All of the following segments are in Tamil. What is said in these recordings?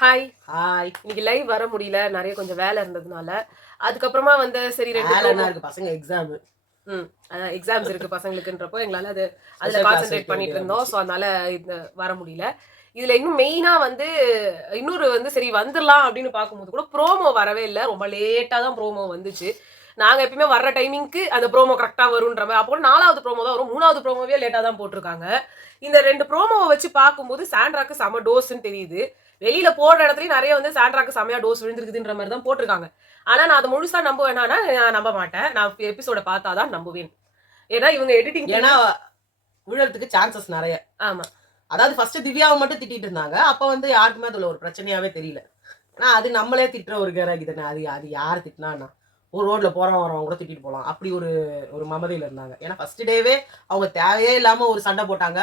ஹாய். ஹாய். இன்னைக்கு லைவ் வர முடியல, நிறைய கொஞ்சம் வேலை இருந்ததுனால. அதுக்கப்புறமா வந்து சரி 2 வேலைனா இருக்கு, பசங்க எக்ஸாம். அதான் எக்ஸாம்ஸ் இருக்கு பசங்களுக்குன்றப்போ எங்களால அதுல ஸ்பெஷல் கிளாஸ் கான்சென்ட்ரேட் எடுக்க பண்ணிட்டு வேண்டியதா இருந்தோம். இருந்துச்சு. ஸோ அதனால இந்த வர முடியல. இதுல இன்னும் மெயினா வந்து இன்னொரு வந்து சரி வந்துடலாம் அப்படின்னு பார்க்கும்போது கூட ப்ரோமோ வரவே இல்ல. ரொம்ப லேட்டா தான் ப்ரோமோ வந்துச்சு. நாங்க எப்பயுமே வர்ற டைமிங்க்கு அந்த ப்ரோமோ கரெக்டா வரும்ன்ற மாதிரி. அப்போ 4வது ப்ரோமோ தான் வரும். 3வது ப்ரோமோவே லேட்டா தான் போட்டிருக்காங்க. இந்த 2 ப்ரோமோவை வச்சு பார்க்கும்போது சாண்ட்ராக்கு செம டோஸ்ன்னு தெரியுது. வெளியில போடுற இடத்துலயும் நிறைய வந்து சாண்ட்ராக்கு செமையா டோஸ் விழுந்திருக்குதுன்ற மாதிரி தான் போட்டிருக்காங்க. ஆனா நான் அதை முழுசா நம்புவேனா, நான் நம்ப மாட்டேன். நான் எபிசோட பார்த்தாதான் நம்புவேன். ஏன்னா இவங்க எடிட்டிங் ஏன்னா விழறதுக்கு சான்சஸ் நிறைய. ஆமா. அதாவது ஃபர்ஸ்ட் திவ்யாவை மட்டும் திட்டிட்டு இருந்தாங்க. அப்ப வந்து யாருக்குமே அதுல ஒரு பிரச்சனையாவே தெரியல. ஆனா அது நம்மளே திட்டுற ஒரு கேராகி தானே. அது அது யார் திட்டினான்னா ஒரு ரோட்ல போறவங்க வரவங்க கூட திட்டிட்டு போலாம். அப்படி ஒரு ஒரு மமதையில இருந்தாங்க. ஏன்னா ஃபர்ஸ்ட் டேவே அவங்க தேவையே இல்லாம ஒரு சண்டை போட்டாங்க.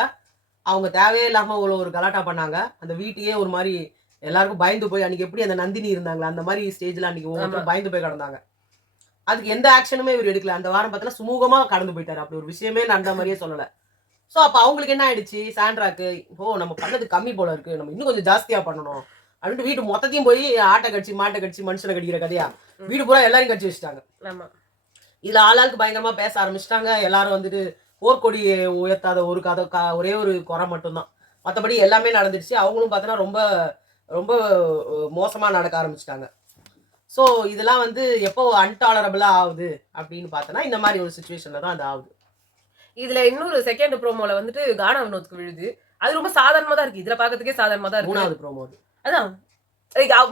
அவங்க தேவையே இல்லாம ஒரு கலாட்டா பண்ணாங்க. அந்த வீட்டையே ஒரு மாதிரி எல்லாருக்கும் பயந்து போய், அன்னைக்கு எப்படி அந்த நந்தினி இருந்தாங்களா அந்த மாதிரி ஸ்டேஜ்ல அன்னைக்கு ஒவ்வொருத்தரும் பயந்து போய் கிடந்தாங்க. அதுக்கு எந்த ஆக்ஷனுமே இவர் எடுக்கல. அந்த வாரம் பார்த்தா சுமூகமா கடந்து போயிட்டாரு. அப்படி ஒரு விஷயமே நடந்த மாதிரியே சொல்லல. சோ அப்ப அவங்களுக்கு என்ன ஆயிடுச்சு, சாண்ட்ராக்கு நம்ம பண்ணது கம்மி போல இருக்கு, நம்ம இன்னும் கொஞ்சம் ஜாஸ்தியா பண்ணணும் அப்படின்ட்டு வீட்டு மொத்தத்தையும் போய் ஆட்டை கடிச்சு மாட்டை கடிச்சு மனுஷனை கடிக்கிற கதையா வீடு பூரா எல்லாரையும் கடிச்சு வச்சுட்டாங்க. இதுல ஆளாளுக்கு பயங்கரமா பேச ஆரம்பிச்சிட்டாங்க. எல்லாரும் வந்துட்டு போர்க்கொடி உயர்த்தாத ஒரு ஒரே ஒரு குறை மட்டும்தான். மற்றபடி எல்லாமே நடந்துடுச்சு. அவங்களும் பார்த்தோன்னா ரொம்ப ரொம்ப மோசமா நடக்க ஆரம்பிச்சிட்டாங்க. ஸோ இதெல்லாம் வந்து எப்போ அன்டாலரபிளா ஆகுது அப்படின்னு பார்த்தோன்னா இந்த மாதிரி ஒரு சுச்சுவேஷன்ல தான் அது ஆகுது. இதுல இன்னொரு செகண்ட் ப்ரோமோல வந்துட்டு கானா வினோத்க்கு விழுது. அது ரொம்ப சாதாரணமா தான் இருக்கு. இதுல பாக்கிறதுக்கே சாதாரணமா தான் இருக்கு. 3வது ப்ரோமோ அதான்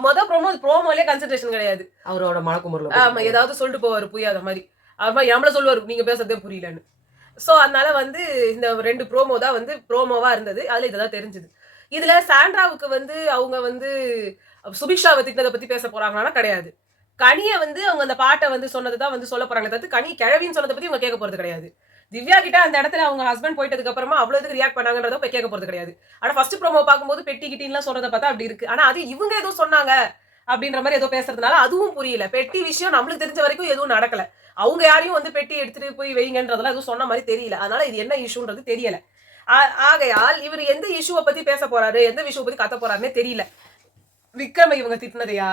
மொதல் ப்ரோமோலயே கன்சன்ட்ரேஷன் கிடையாது. அவரோட மனக்குமுறல ஆமா, ஏதாவது சொல்லிட்டு போவாரு புரியாத மாதிரி. அவர் மாதிரி நம்மள சொல்லுவாரு, நீங்க பேசுறதே புரியலன்னு. சோ அதனால வந்து இந்த 2 ப்ரோமோ தான் வந்து ப்ரோமோவா இருந்தது. அதுல இதெல்லாம் தெரிஞ்சது. இதுல சாண்ட்ராவுக்கு வந்து அவங்க வந்து சுபிக்ஷாவை திட்டினதை பத்தி பேச போறாங்கன்னா கிடையாது. கனிய வந்து அவங்க அந்த பாட்டை வந்து சொன்னதுதான் வந்து சொல்ல போறாங்க. தவிர்த்து கனி கிழவின்னு சொன்னதை பத்தி அவங்க கேட்க போறது கிடையாது. திவ்யா கிட்ட அந்த இடத்துல அவங்க ஹஸ்பண்ட் போயிட்டதுக்கு அப்புறமா அவ்வளவு இதுக்கு ரியாக்ட் பண்ணாங்கன்றத போய் கேட்க போறது கிடையாது. ஆனா ஃபர்ஸ்ட் ப்ரோமோ பார்க்கும்போது பெட்டி கிட்டின்லாம் சொல்றத பார்த்தா அப்படி இருக்கு. ஆனா அது இவங்க ஏதோ சொன்னாங்க அப்படின்ற மாதிரி ஏதோ பேசுறதுனால அதுவும் புரியல. பெட்டி விஷயம் நம்மளுக்கு தெரிஞ்ச வரைக்கும் எதுவும் நடக்கல. அவங்க யாரையும் வந்து பெட்டி எடுத்துட்டு போய் வைங்கன்றதெல்லாம் எதுவும் சொன்ன மாதிரி தெரியல. அதனால இது என்ன இஷ்யூன்றது தெரியல. ஆகையால் இவர் எந்த இஷ்யூவை பத்தி பேச போறாரு, எந்த விஷயம் பத்தி கத்த போறாருன்னே தெரியல. விக்ரம இவங்க திட்டினதையா,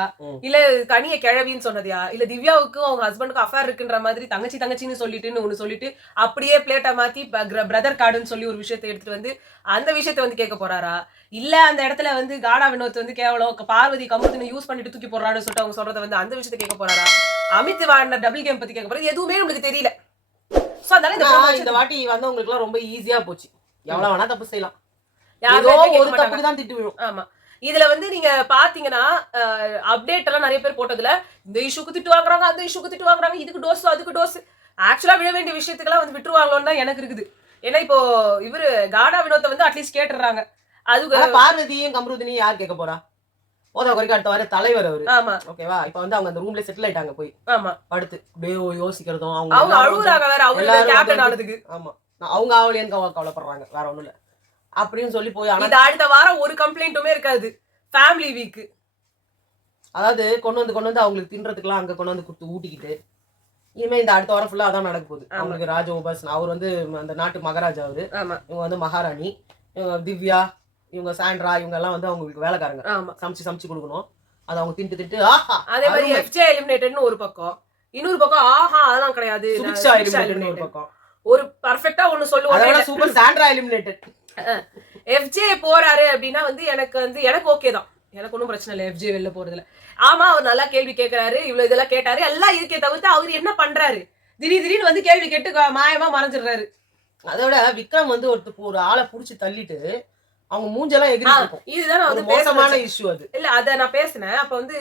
இல்ல கனிய கிழவின்னு சொன்னதையா, இல்ல திவ்யாவுக்கும் அவங்க ஹஸ்பண்டுக்கு அஃபேர் இருக்குன்ற மாதிரி தங்கச்சின்னு சொல்லிட்டுன்னு ஒண்ணு சொல்லிட்டு அப்படியே பிளேட்டை மாத்தி பிரதர் கார்டுன்னு சொல்லி ஒரு விஷயத்தை எடுத்துட்டு வந்து அந்த விஷயத்தை வந்து கேட்க போறாரா, இல்ல அந்த இடத்துல வந்து கானா வினோத் வந்து கேவலம் பார்வதி கம்பத்துன்னு யூஸ் பண்ணிட்டு தூக்கி போடுறான்னு சொல்லிட்டு அவங்க சொல்றதை வந்து அந்த விஷயத்தை கேட்க போறாரா, அமித் வாழ்ந்த டபுள் கேம் பத்தி கேட்க போறாரு, எதுவுமே நமக்கு தெரியல. சோ அதனால இந்த வாட்டி வந்தவங்களுக்கு எல்லாம் ரொம்ப ஈஸியா போச்சு. எவ்வளவு வேணா தப்பு செய்யலாம், யாரோ ஒரு தப்புக்கு தான் திட்டு விழும். ஆமா. இதுல வந்து நீங்க பாத்தீங்கன்னா அப்டேட் எல்லாம் நிறைய பேர் போட்டதுல இந்த இஷ்யூக்கு திட்டு வாங்குறாங்க, அந்த இஷ்யூக்கு திட்டு வாங்குறாங்க, இதுக்கு டோஸ் அதுக்கு டோஸ். ஆக்சுவலா விழ வேண்டிய விஷயத்துக்கெல்லாம் வந்து விட்டுருவாங்களோன்னு தான் எனக்கு இருக்குது. ஏன்னா இப்போ இவரு கானா வினோத்தை வந்து அட்லீஸ்ட் கேட்டுறாங்க. அது பார்வதியும் கம்ருதினியும் யார் கேட்க போறா? போதா குறைக்க அடுத்த வாரம் தலைவர் அவரு. ஆமா, ஓகேவா? இப்ப வந்து அவங்க அந்த ரூம்ல செட்டில் ஆயிட்டாங்க போய். ஆமா, படுத்து அப்படியே யோசிக்கிறதும் அவங்க அழுகுறாங்க வேற, அவங்க கேப்டன் ஆனதுக்கு. ஆமா, அவங்க ஆவலியன்னு கவலைப்படுறாங்க, வேற ஒண்ணும் இல்ல அப்படின்னு சொல்லி போய். இது அடுத்த வாரம் ஒரு கம்ப்ளைண்ட்டுமே இருக்காது. ஃபேமிலி வீக், அதாவது கொண்டு வந்து அவங்களுக்கு தின்றதுக்குலாம் அங்க கொண்டு வந்து கொடுத்து ஊட்டிக்கிட்டு இனிமே இந்த அடுத்த வாரம் ஃபுல்லா அதான் நடக்க போகுது. அவங்களுக்கு ராஜ உபாசன், அவர் வந்து அந்த நாட்டு மகாராஜா அவரு, இவங்க வந்து மகாராணி, திவ்யா, இவங்க சாண்ட்ரா, இவங்க எல்லாம் வந்து அவங்களுக்கு வேலைக்காரங்க. சமைச்சு கொடுக்கணும். அது அவங்க தின்ட்டு ஆஹா. அதே மாதிரி எஃப்ஜே எலிமினேட்டட்னு ஒரு பக்கம், இன்னொரு பக்கம் ஆஹா அதெல்லாம் கிடையாது, சுபிக்ஷா எலிமினேட்டட்னு ஒரு பக்கம். ஒரு பெர்ஃபெக்ட்டா ஒன்னு சொல்லுவாங்க, சூப்பர் சாண்ட்ரா எலிமினேட்டட். எஃப்ஜே போறாரு அப்படின்னா வந்து எனக்கு ஓகே தான், எனக்கு ஒன்றும் பிரச்சனை இல்லை எஃப்ஜே வெளில போறதுல. ஆமா, அவர் நல்லா கேள்வி கேட்கிறாரு, இவ்வளவு இதெல்லாம் கேட்டாரு, எல்லாம் இருக்கே தவிர்த்து அவர் என்ன பண்றாரு, திடீர்னு வந்து கேள்வி கேட்டு மாயமா மறைஞ்சிடுறாரு. அதோட விக்ரம் வந்து ஒரு ஆளை புடிச்சு தள்ளிட்டு அவங்க மூஞ்செல்லாம் எகிரி இருக்கும். இதுதான் வந்து மோசமான இஷ்யூ. அது இல்ல, அத நான் பேசினேன். அப்ப வந்து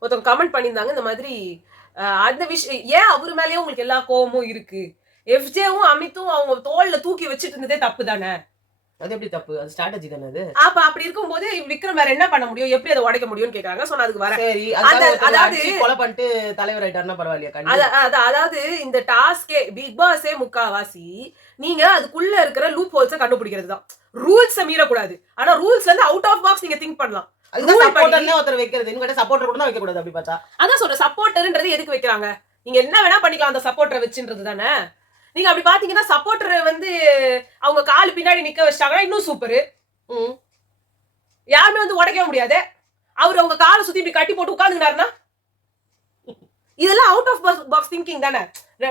ஒருத்தவங்க கமெண்ட் பண்ணியிருந்தாங்க இந்த மாதிரி அந்த விஷயம் ஏன் அவர் மேலேயும் உங்களுக்கு எல்லா கோவமும் இருக்கு, எஃப்ஜேவும் அமித்தும் அவங்க தோல்ல தூக்கி வச்சுட்டு இருந்ததே தப்பு தானே. அது எப்படி தப்பு? அது ஸ்ட்ராட்டஜி தானே அது. அப்ப அப்படி இருக்கும்போது விக்ரம் வேற என்ன பண்ண முடியும், எப்படி அதை உடைக்க முடியும்னு கேக்குறாங்க. சோ அதுக்கு வர சரி, அதாவது கொலை பண்ணிட்டு தலைவர் ஆயிட்டாருன்னா பரவாயில்லையா? அதாவது இந்த டாஸ்கே பிக் பாஸே முக்காவாசி நீங்க அதுக்குள்ள இருக்கிற லூப் ஹோல்ஸை கண்டுபிடிக்கிறது தான். ரூல்ஸை மீறக்கூடாது. ஆனா ரூல்ஸ்ல இருந்து அவுட் ஆஃப் பாக்ஸ் நீங்க திங்க் பண்ணலாம். ஒருத்தர் வைக்கிறது இன்னும் சப்போர்ட்டர் கூட வைக்க கூடாது. அப்படி பார்த்தா அதான் சொல்ற, சப்போர்ட்டர்ன்றது எதுக்கு வைக்கிறாங்க, நீங்க என்ன வேணா பண்ணிக்கலாம் அந்த சப்போர்ட்டரை வச்சுன்றது தானே. நீங்க அப்படி பாத்தீங்கன்னா சப்போர்ட்டரை வந்து அவங்க கால் பின்னாடி நிக்க வச்சாங்கன்னா இன்னும் சூப்பர், யாருமே வந்து உடைக்க முடியாது. அவர் அவங்க காலை சுத்தி இப்படி கட்டி போட்டு உட்காந்துனாருன்னா இதெல்லாம் அவுட் ஆஃப் பாக்ஸ் திங்கிங் தானே.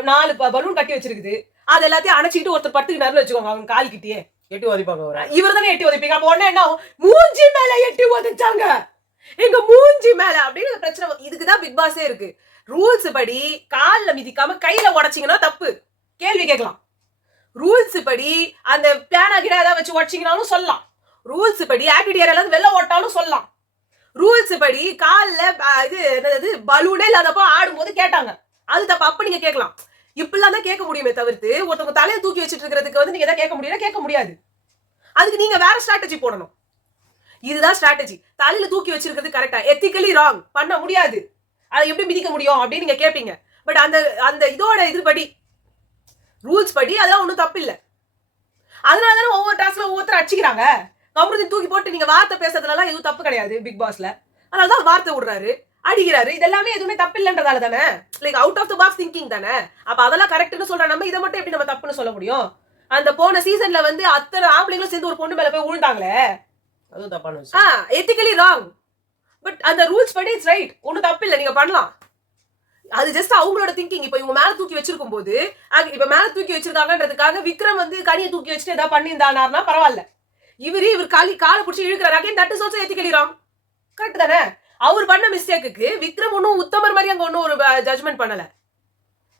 4 பலூன் கட்டி வச்சிருக்குது, அது எல்லாத்தையும் அணைச்சிக்கிட்டு ஒருத்தர் படுத்துக்கிட்டாருன்னு வச்சுக்கோங்க அவங்க கால் கிட்டயே. எட்டி உதைப்பாங்க. இவர் தானே எட்டி உதைப்பீங்க. அப்ப உடனே என்ன ஆகும்? மூஞ்சி மேல எட்டி உதைச்சாங்க, எங்க மூஞ்சி மேல அப்படின்னு பிரச்சனை. இதுக்குதான் பிக் பாஸே இருக்கு. ரூல்ஸ் படி கால்ல மிதிக்காம கையில உடைச்சிங்கன்னா தப்பு, கேள்வி கேட்கலாம். ரூல்ஸ் படி அந்த பிளானா கிட்ட ஏதாவது வச்சு உடச்சிங்கனாலும் சொல்லலாம். ரூல்ஸ் படி ஆக்டிவிட்டி ஏரியால வெளில ஓட்டாலும் சொல்லலாம். ரூல்ஸ் படி கால்ல இது என்னது பலூனே இல்லாதப்போ ஆடும்போது கேட்டாங்க, அது தப்பு. அப்ப நீங்க கேட்கலாம். இப்படிலாம் தான் கேட்க முடியுமே தவிர்த்து ஒருத்தவங்க தலையை தூக்கி வச்சுட்டு இருக்கிறதுக்கு வந்து நீங்க எதாவது கேட்க முடியும்னா கேட்க முடியாது. அதுக்கு நீங்க வேற ஸ்ட்ராட்டஜி போடணும். இதுதான் ஸ்ட்ராட்டஜி. தலையில தூக்கி வச்சிருக்கிறது கரெக்டா, எத்திக்கலி ராங், பண்ண முடியாது, அதை எப்படி மிதிக்க முடியும் அப்படின்னு நீங்க கேட்பீங்க. பட் அந்த அந்த இதோட இதுபடி ரூல்ஸ் படி அதெல்லாம் ஒன்றும் தப்பு இல்லை. அதனாலதானே ஒவ்வொரு டாஸ்க்ல ஒவ்வொருத்தர் அடிச்சுக்கிறாங்க. கமருதீன் தூக்கி போட்டு நீங்க வார்த்தை பேசுறதுலாம் எதுவும் தப்பு கிடையாது பிக் பாஸ்ல. அதனாலதான் வார்த்தை விடுறாரு, அடிக்கிறாரு. இதெல்லாமே எதுவுமே தப்பு இல்லைன்றதால தானே, like out of the box thinking தானே. அப்ப அதெல்லாம் கரெக்ட்னு சொல்ற நம்ம இதை மட்டும் எப்படி நம்ம தப்புன்னு சொல்ல முடியும்? அந்த போன சீசன்ல வந்து அத்தனை ஆம்பளைங்களும் சேர்ந்து ஒரு பொண்ணு மேல போய் விழுந்தாங்களே, அது தப்பான விஷயம். Ethically wrong. பட் அந்த ரூல்ஸ் படி இட்ஸ் ரைட், ஒன்றும் தப்பு இல்லை, நீங்க பண்ணலாம். அது ஜஸ்ட் அவங்களோட திங்கிங். இப்ப இவங்க மேல தூக்கி வச்சிருக்கும் போது, இப்ப மேல தூக்கி வச்சிருக்காங்கன்றதுக்காக விக்ரம் வந்து கனியை தூக்கி வச்சுட்டு ஏதாவது பண்ணியிருந்தாருன்னா பரவாயில்ல. இவர் காலை பிடிச்சி இழுக்கிறாரு, again that is also ethically wrong. Correct தானே? அவர் பண்ண மிஸ்டேக்கு விக்ரம் ஒன்னும் உத்தமர் மாதிரி அங்க ஒன்னும் ஒரு ஜட்ஜ்மெண்ட் பண்ணல.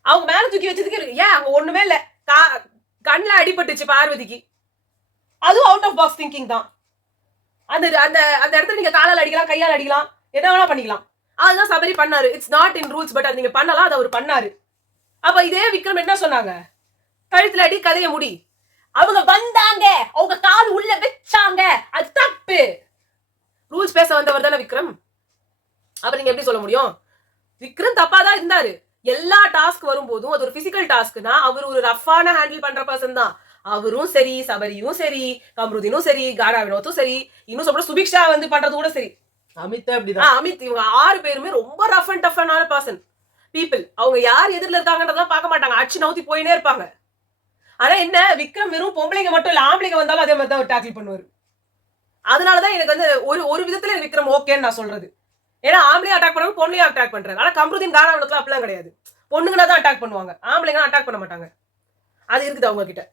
அவங்க மேல தூக்கி வச்சதுக்கு ஏன் அங்க ஒண்ணுமே இல்ல, கண்ணுல அடிபட்டுச்சு பார்வதிக்கு, அதுவும் அவுட் ஆஃப் பாக்ஸ் திங்கிங் தான். அந்த அந்த அந்த இடத்துல நீங்க காலால் அடிக்கலாம், கையால் அடிக்கலாம், என்ன வேணா பண்ணிக்கலாம். அதுதான் சபரி பண்ணாரு. It's not in rules, but அது நீங்க பண்ணலாம், அது அவர் பண்ணாரு. அப்ப இதே விக்ரம் என்ன சொன்னாங்க? கழுத்துல அடி, கதையை முடி. அவங்க வந்தாங்க, அவங்க கால் உள்ள வச்சாங்க, அது தப்பு. ரூல்ஸ் பேச வந்தவர் தானே விக்ரம். அப்ப நீங்க எப்படி சொல்ல முடியும்? விக்ரம் தப்பா தான் இருந்தாரு. எல்லா டாஸ்க் வரும்போதும் அது ஒரு பிசிக்கல் டாஸ்க்னா அவர் ஒரு ரஃபான ஹேண்டில் பண்ற பர்சன் தான். அவரும் சரி, சபரியும் சரி, கம்ருதீனும் சரி, கானா வினோத்தும் சரி, இன்னும் சொல்ற சுபிக்ஷா வந்து பண்றது கூட சரி, அமித் அப்படிதான். அமித், இவங்க 6 பேருமே ரொம்ப ரஃப் அண்ட் டஃப்பான பர்சன் பீப்புள். அவங்க யார் எதிரில இருக்காங்கன்றதெல்லாம் பார்க்க மாட்டாங்க, அச்சு நவுத்தி போயினே இருப்பாங்க. ஆனா என்ன, விக்ரம் வெறும் பொம்பளைங்க மட்டும் இல்ல, ஆம்பளைங்க வந்தாலும் அதே மாதிரி தான் டேக்கிள் பண்ணுவாரு. அதனாலதான் எனக்கு வந்து ஒரு விதத்துல விக்ரம் ஓகேன்னு நான் சொல்றது. ஏன்னா ஆம்பளையும் அட்டாக் பண்ணுவாங்க, பொண்ணையும் அட்டாக் பண்றாங்க. ஆனா கம்ருதீன் கானா வினோத்லாம் அப்படிலாம் கிடையாது. பொண்ணுங்கன்னா தான் அட்டாக் பண்ணுவாங்க, ஆம்பளைங்க அட்டாக் பண்ண மாட்டாங்க. அது இருக்குது அவங்க கிட்ட.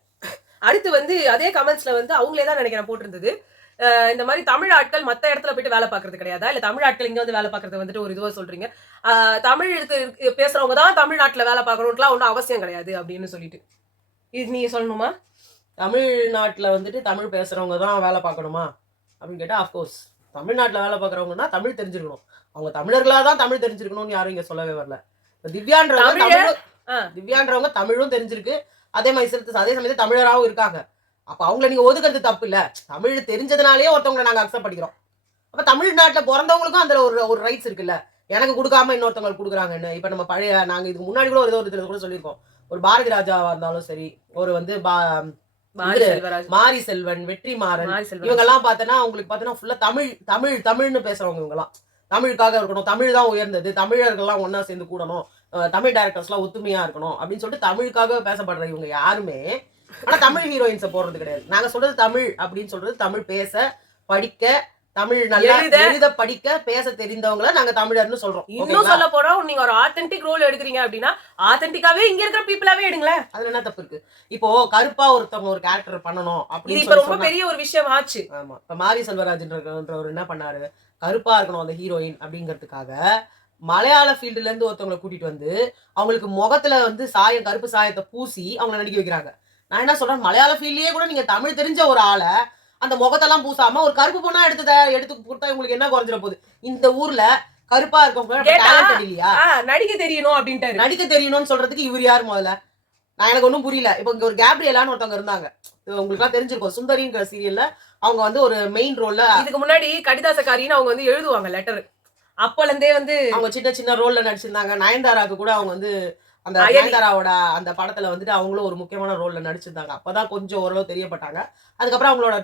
அடுத்து வந்து அதே கமெண்ட்ஸ்ல வந்து அவங்களே தான் நினைக்கிறேன் போட்டிருந்தது, இந்த மாதிரி தமிழ் ஆட்கள் மத்த இடத்துல போயிட்டு வேலை பாக்குறது கிடையாதா, இல்ல தமிழ் ஆட்கள் இங்க வந்து வேலை பாக்குறது வந்துட்டு ஒரு இதுவா சொல்றீங்க, தமிழுக்கு பேசுறவங்க தான் தமிழ்நாட்டுல வேலை பார்க்கணும்லாம் ஒன்றும் அவசியம் கிடையாது அப்படின்னு சொல்லிட்டு, இது நீங்க சொல்லணுமா? தமிழ்நாட்டுல வந்துட்டு தமிழ் பேசுறவங்க தான் வேலை பார்க்கணுமா அப்படின்னு கேட்டா, அஃப்கோர்ஸ் தமிழ்நாட்டுல வேலை பார்க்கறவங்கன்னா தமிழ் தெரிஞ்சிருக்கணும். அவங்க தமிழர்களா தான் தமிழ் தெரிஞ்சிருக்கணும்னு யாரும் இங்க சொல்லவே வரல. திவ்யான்றவங்க தமிழும் தெரிஞ்சிருக்கு, அதே மாதிரி அதே சமயத்தில் தமிழராகவும் இருக்காங்க. அப்ப அவங்கள நீங்க ஒதுக்கிறது தப்பு இல்ல. தமிழ் தெரிஞ்சதுனாலே ஒருத்தவங்களை நாங்க அக்செப்ட் பண்ணிக்கிறோம். அப்ப தமிழ்நாட்டுல பிறந்தவங்களுக்கும் அந்த ஒரு ரைட்ஸ் இருக்குல்ல, எனக்கு கொடுக்காம இன்னொருத்தவங்களுக்கு கொடுக்குறாங்கன்னு. இப்ப நம்ம பழைய நாங்க இதுக்கு முன்னாடி கூட ஒரு இதுல கூட சொல்லியிருக்கோம், ஒரு பாரதி ராஜாவா இருந்தாலும் சரி, ஒரு வந்து மாரி செல்வன், வெற்றிமாறன், இவங்க எல்லாம் பார்த்தோன்னா அவங்களுக்கு பார்த்தோன்னா ஃபுல்லா தமிழ்னு பேசுறவங்க. இவங்க எல்லாம் தமிழுக்காக இருக்கணும், தமிழ் தான் உயர்ந்தது, தமிழர்கள்லாம் ஒன்னா சேர்ந்து கூடணும், தமிழ் டைரக்டர்ஸ் எல்லாம் ஒத்துமையா இருக்கணும் அப்படின்னு சொல்லிட்டு தமிழுக்காக பேசப்படுற இவங்க யாருமே ஆனா தமிழ் ஹீரோயின்ஸை போடுறது கிடையாது. நாங்க சொல்றது தமிழ் அப்படின்னு சொல்றது தமிழ் பேச, படிக்க, தமிழ் நல்லா எழுத, படிக்க, பேச தெரிந்தவங்கள நாங்க தமிழர்னு சொல்றோம். இன்னும் சொல்ல போனா நீங்க ஒரு ஆத்தென்டிக் ரோல் எடுக்கிறீங்க அப்படின்னா ஆத்தென்டிக்காவே இங்க இருக்கிற பீப்புளாவே எடுங்களேன். அதுல என்ன தப்பு இருக்கு? இப்போ கருப்பா ஒருத்தவங்க ஒரு கேரக்டர் பண்ணணும் அப்படின்னு இப்ப ரொம்ப பெரிய ஒரு விஷயம் ஆச்சு. ஆமா, இப்ப மாரி செல்வராஜ்ன்றவர் என்ன பண்ணாரு, கருப்பா இருக்கணும் அந்த ஹீரோயின் அப்படிங்கிறதுக்காக மலையாள ஃபீல்டுல இருந்து ஒருத்தவங்களை கூட்டிட்டு வந்து அவங்களுக்கு முகத்துல வந்து கருப்பு சாயத்தை பூசி அவங்களை நடிக்க வைக்கிறாங்க. நான் என்ன சொல்றேன், மலையாள ஃபீல்ட்லயே கூட நீங்க தமிழ் தெரிஞ்ச ஒரு ஆளை அந்த முகத்தெல்லாம் பூசாம ஒரு கருப்பு பொண்ணா எடுத்து கொடுத்தா உங்களுக்கு என்ன குறைஞ்சிட போகுது? இந்த ஊர்ல கருப்பா இருக்கவங்க இல்லையா, நடிக்க தெரியணும் அப்படின்ட்டு நடிக்க தெரியணும்னு சொல்றதுக்கு இவர் யார் முதல்ல? நான் எனக்கு ஒன்றும் புரியல. இப்போ இங்க ஒரு கேப்ரியலான்னு ஒருத்தவங்க இருந்தாங்க, உங்களுக்கு எல்லாம் தெரிஞ்சிருக்கும், சுந்தரிங்கிற சீரியல்ல அவங்க வந்து ஒரு மெயின் ரோல்ல. இதுக்கு முன்னாடி கடிதாசக்காரின்னு அவங்க வந்து எழுதுவாங்க லெட்டர், அப்பல இருந்தே வந்து அவங்க சின்ன சின்ன ரோல்ல நடிச்சிருந்தாங்க. நயன்தாராக்கு கூட அவங்க வந்து அந்த நயன்தாராவோட அந்த படத்துல வந்துட்டு அவங்களும் ஒரு முக்கியமான ரோல்ல நடிச்சிருந்தாங்க. அப்பதான் கொஞ்சம் ஓரளவு தெரியப்பட்டாங்க. அதுக்கப்புறம் அவங்களோட